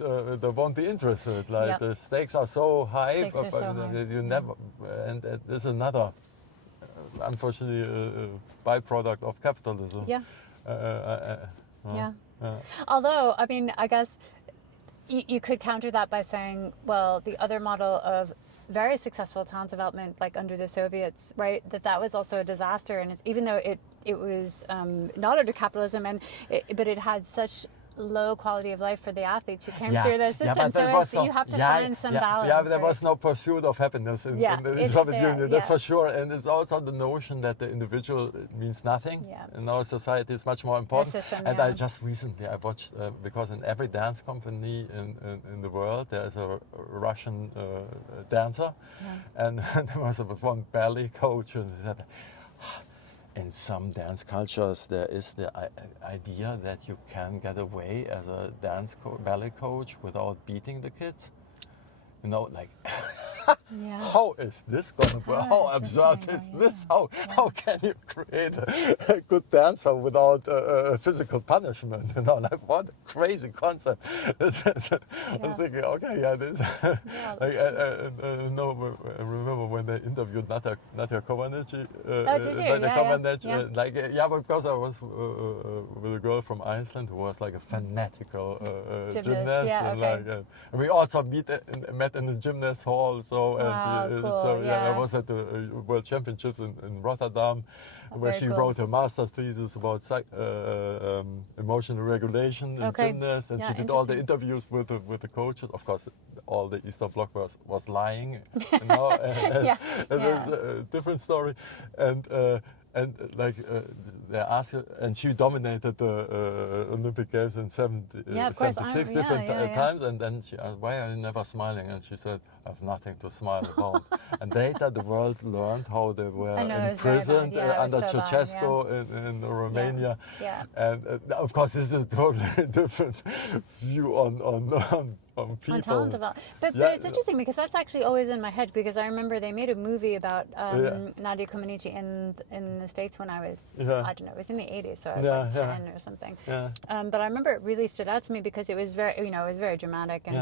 be interested. The stakes are so high, you never. And there's another, unfortunately, byproduct of capitalism. Although, I mean, I guess You could counter that by saying, well, the other model of very successful talent development, like under the Soviets, right, that was also a disaster. And it's, even though it was not under capitalism, but it had such low quality of life for the athletes who came through the system. So you have to find some balance. Yeah, there right? was no pursuit of happiness in the Soviet Union, that's for sure. And it's also the notion that the individual means nothing. In our society, is much more important. The system, I just recently I watched because in every dance company in the world there is a Russian dancer, and there was one ballet coach, and he said, in some dance cultures, there is the idea that you can get away as a ballet coach without beating the kids. You know, like, how is this going to work? How absurd is this? How can you create a good dancer without physical punishment? You know, like, what a crazy concept. I was thinking, okay, this. Like, I remember when they interviewed Nadia Comaneci. Because I was with a girl from Iceland who was like a fanatical gymnast. And we also met in the gymnast hall. I was at the World Championships in Rotterdam, where she wrote her master thesis about emotional regulation in gymnasts, and she did all the interviews with the coaches. Of course, all the Eastern Bloc was lying, you know, and it's a different story. And they asked her, and she dominated the Olympic Games in 76 different times. And then she asked, "Why are you never smiling?" And she said, "I have nothing to smile about." And later, the world learned how they were imprisoned under Ceausescu in Romania. And of course, this is a totally different view on people. On talent development. But it's interesting because that's actually always in my head, because I remember they made a movie about Nadia Comaneci in the States when I was, I don't know, it was in the 80s, so I was like 10 or something. But I remember it really stood out to me because it was very, it was very dramatic, and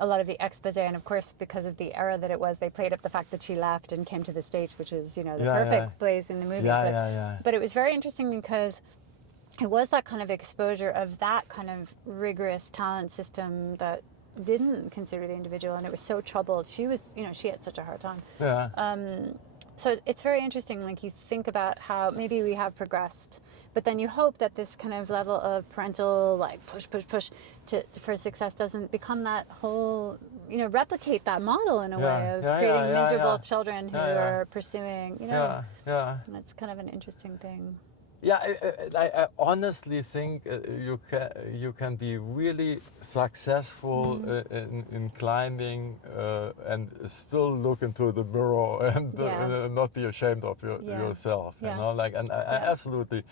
a lot of the expose, and of course because of the era that it was, they played up the fact that she left and came to the States, which is, the perfect place in the movie. But it was very interesting because it was that kind of exposure of that kind of rigorous talent system that didn't consider the individual, and it was so troubled. She was, she had such a hard time. So it's very interesting, like you think about how maybe we have progressed, but then you hope that this kind of level of parental, like push for success doesn't become that whole, replicate that model in a way of creating miserable children who are pursuing, It's kind of an interesting thing. I honestly think you can be really successful in climbing and still look into the mirror and not be ashamed of yourself. You know, like, and I absolutely.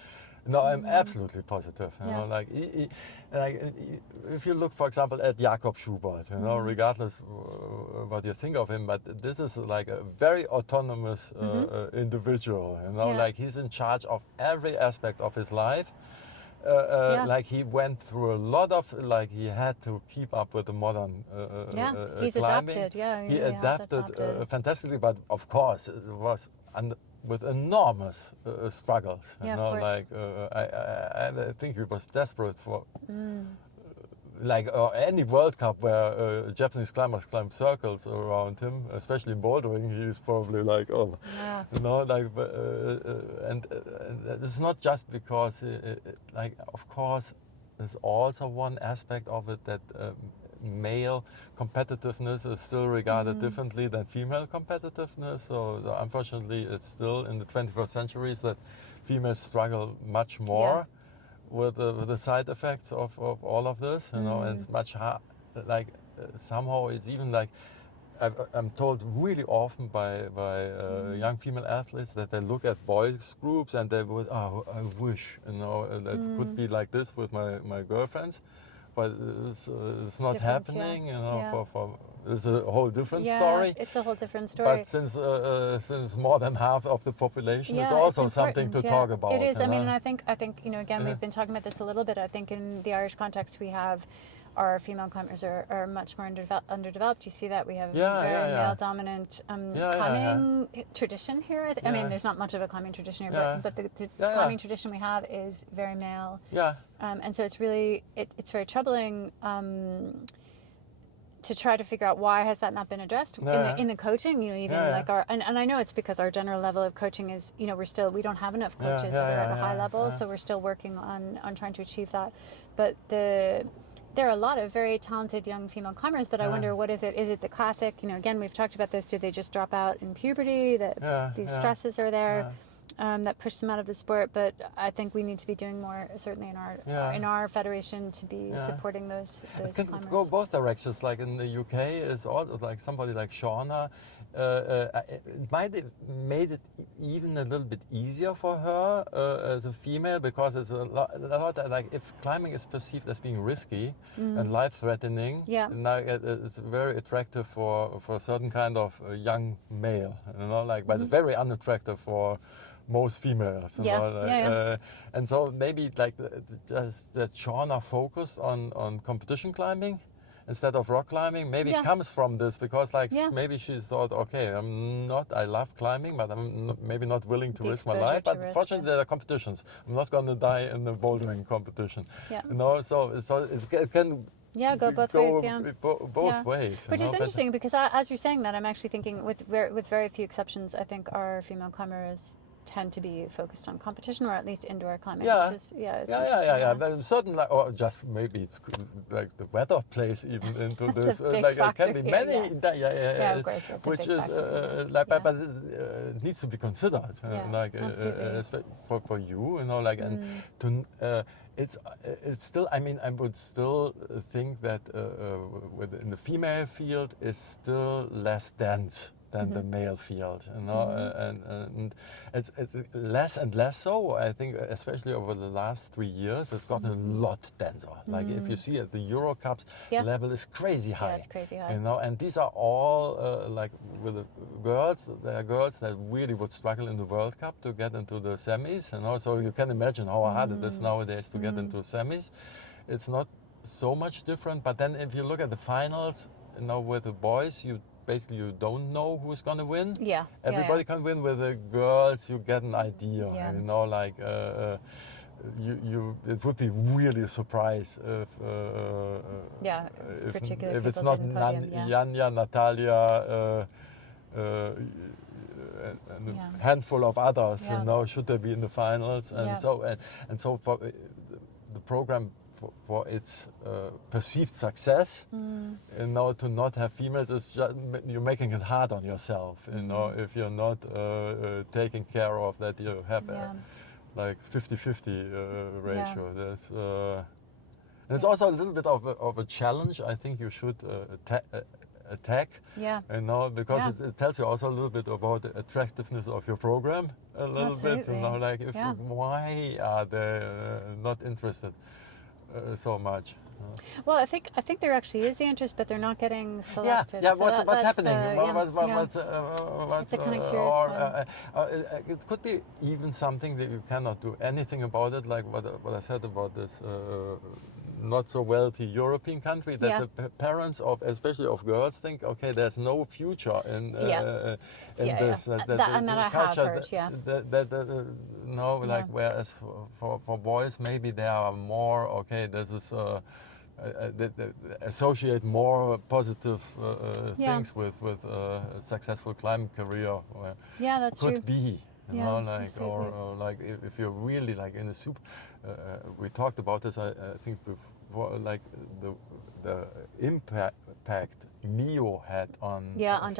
No, I'm absolutely positive. You know, like if you look, for example, at Jakob Schubert, regardless what you think of him, but this is like a very autonomous individual. Like he's in charge of every aspect of his life. Like he went through a lot of, like he had to keep up with the modern he's climbing. adapted. He adapted fantastically, but of course it was with enormous struggles. Like I think he was desperate for. Like any World Cup where Japanese climbers climb circles around him, especially in bouldering, he's probably like, and it's not just because, like, of course, there's also one aspect of it that male competitiveness is still regarded differently than female competitiveness. So unfortunately, it's still in the 21st century that females struggle much more. With the side effects of all of this, and it's much hard. Like somehow it's even like I'm told really often by young female athletes that they look at boys groups and they would, I wish that could be like this with my girlfriends, but it's not happening. For it's a whole different story. It's a whole different story. But since more than half of the population, it's also something to talk about. It is. I mean, I think again, we've been talking about this a little bit. I think in the Irish context, we have our female climbers are much more underdeveloped. You see that we have a very male-dominant climbing tradition here. I mean, there's not much of a climbing tradition here, but the climbing tradition we have is very male. And so it's really it's very troubling. to try to figure out why has that not been addressed in the coaching, you know, even like our, and I know it's because our general level of coaching is, you know, we don't have enough coaches that are at a high level, so we're still working on trying to achieve that. But there are a lot of very talented young female climbers, but I wonder, what is it? Is it the classic, you know, again, we've talked about this, did they just drop out in puberty, that these stresses are there? That push them out of the sport, but I think we need to be doing more, certainly in our federation, to be supporting those It can climbers. go both directions. Like in the UK, is also like somebody like Shauna. It might have made it even a little bit easier for her as a female, because it's a lot like if climbing is perceived as being risky and life-threatening, now it's very attractive for a certain kind of young male, you know, like, but it's very unattractive for most females, you know, and so maybe like just that Shauna focused on competition climbing instead of rock climbing, maybe comes from this, because like maybe she thought, okay, I love climbing, but I'm maybe not willing to risk my life. But fortunately, there are competitions. I'm not going to die in the bouldering competition. You know, so it can go both ways. Both ways. Which is interesting, because as you're saying that, I'm actually thinking, with very few exceptions, I think our female climbers tend to be focused on competition, or at least indoor climbing. But certainly, or just maybe it's like the weather plays even into this. Like it can be many. Of course, that's which a big is but it needs to be considered. Like for you, you know, like and to. It's still. I mean, I would still think that in the female field is still less dense than the male field, you know, and it's less and less so. I think, especially over the last 3 years, it's gotten a lot denser. Like if you see at the Euro Cups, level is crazy high. Yeah, it's crazy high. You know, and these are all like with the girls. There are girls that really would struggle in the World Cup to get into the semis. You know, so you can imagine how hard it is nowadays to get into semis. It's not so much different. But then if you look at the finals, you know, with the boys, you don't know who's going to win. Everybody can win. With the girls, you get an idea. You know, like it would be really a surprise if it's not Janja, Natalia, and a handful of others. You know, should they be in the finals? And so for the program, for its perceived success, you know, to not have females is just, you're making it hard on yourself, you know, if you're not taking care of that. You have like 50-50 ratio. There's and it's also a little bit of a challenge. I think you should attack, you know, because it tells you also a little bit about the attractiveness of your program, a little bit, you know, like why are they not interested so much? Well, I think there actually is the interest, but they're not getting selected. So what's happening? It's a kind of curious it could be even something that you cannot do anything about it, like what I said about this not so wealthy European country, that the parents of, especially of girls, think, okay, there's no future in this. That I have heard, like, whereas for boys, maybe there are more, okay, this is they associate more positive things with a successful climbing career. That's could true. be, you know, like, or like if you're really like in a super. We talked about this, I think, before, like the impact Mio had on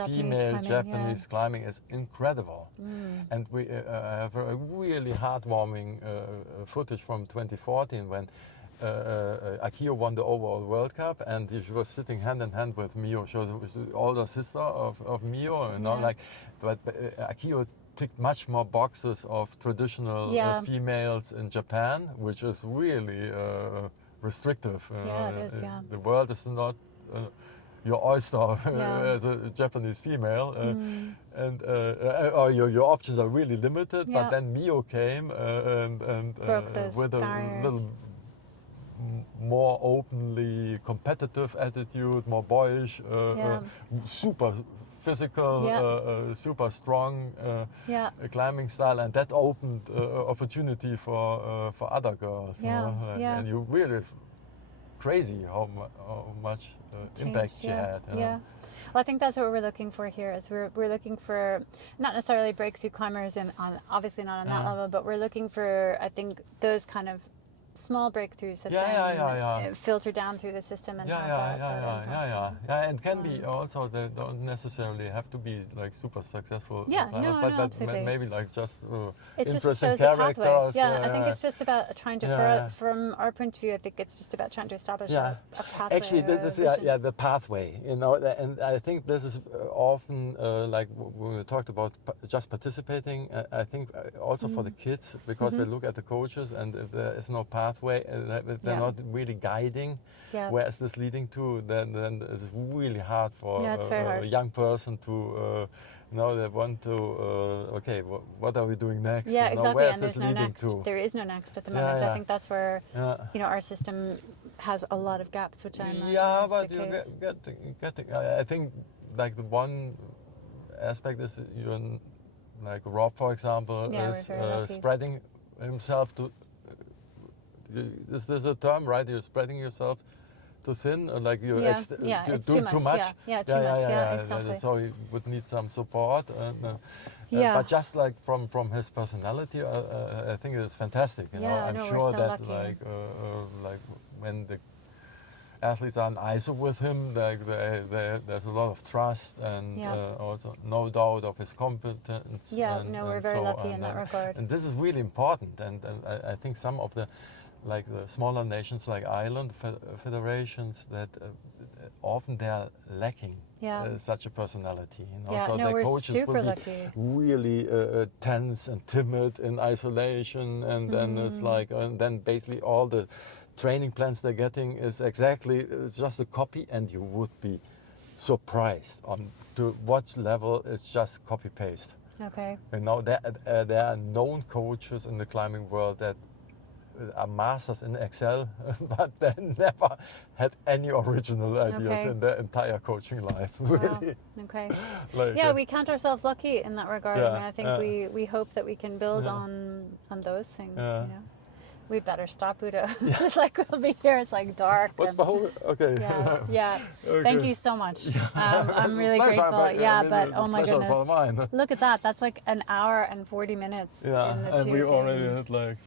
female Japanese climbing is incredible. And we have a really heartwarming footage from 2014 when Akio won the overall World Cup, and she was sitting hand in hand with Mio. She was the older sister of Mio, you know, like, but Akio ticked much more boxes of traditional females in Japan, which is really restrictive. It is, The world is not your oyster as a Japanese female, and or your options are really limited. But then Mio came and broke those with barriers. A little more openly competitive attitude, more boyish, super physical, super strong climbing style, and that opened opportunity for other girls. And you really crazy how much impact she had. You know? Yeah. Well, I think that's what we're looking for here. Is we're looking for not necessarily breakthrough climbers, and obviously not on that level, but we're looking for, I think, those kind of small breakthroughs that then filter down through the system and and can be also, they don't necessarily have to be like super successful climbers, no, but absolutely. maybe like just it just interesting shows a pathway. characters. I think it's just about trying to, from our point of view, I think it's just about trying to establish a pathway. Actually, this is the pathway, you know, and I think this is often like when we talked about just participating. I think also for the kids, because they look at the coaches, and if there is no pathway, if they're not really guiding where is this leading to, then it's really hard for a young person to they want to okay, what are we doing next? Yeah, exactly. Where is and this there's no leading next. to? There is no next at the moment. I think that's where our system has a lot of gaps, which I imagine is but the you case. I think like the one aspect is like Rob, for example, is spreading himself to. Is this a term, right? You're spreading yourself too thin, or like you it's doing too much. Too much. Exactly. So he would need some support. But just like from his personality, I think it's fantastic. You know, I'm sure that like when the athletes are in ISO with him, like there's a lot of trust and also no doubt of his competence. We're very lucky in that regard. And this is really important. And I think some of the smaller nations like Ireland, federations, that often they are lacking such a personality. You know? So their coaches will be really tense and timid in isolation, and then it's like, and then basically all the training plans they're getting is it's just a copy, and you would be surprised on to what level it's just copy paste. Okay. You know, there are known coaches in the climbing world that are masters in Excel, but they never had any original ideas in their entire coaching life. Really. Okay. We count ourselves lucky in that regard. I mean, I think we hope that we can build on those things. You know, we better stop, Udo. It's like we'll be here. It's like dark. Okay. Okay. Thank you so much. I'm really pleasure, grateful. But oh my goodness, all mine. look at that. That's like an hour and 40 minutes. Yeah, in the and two we already things. had like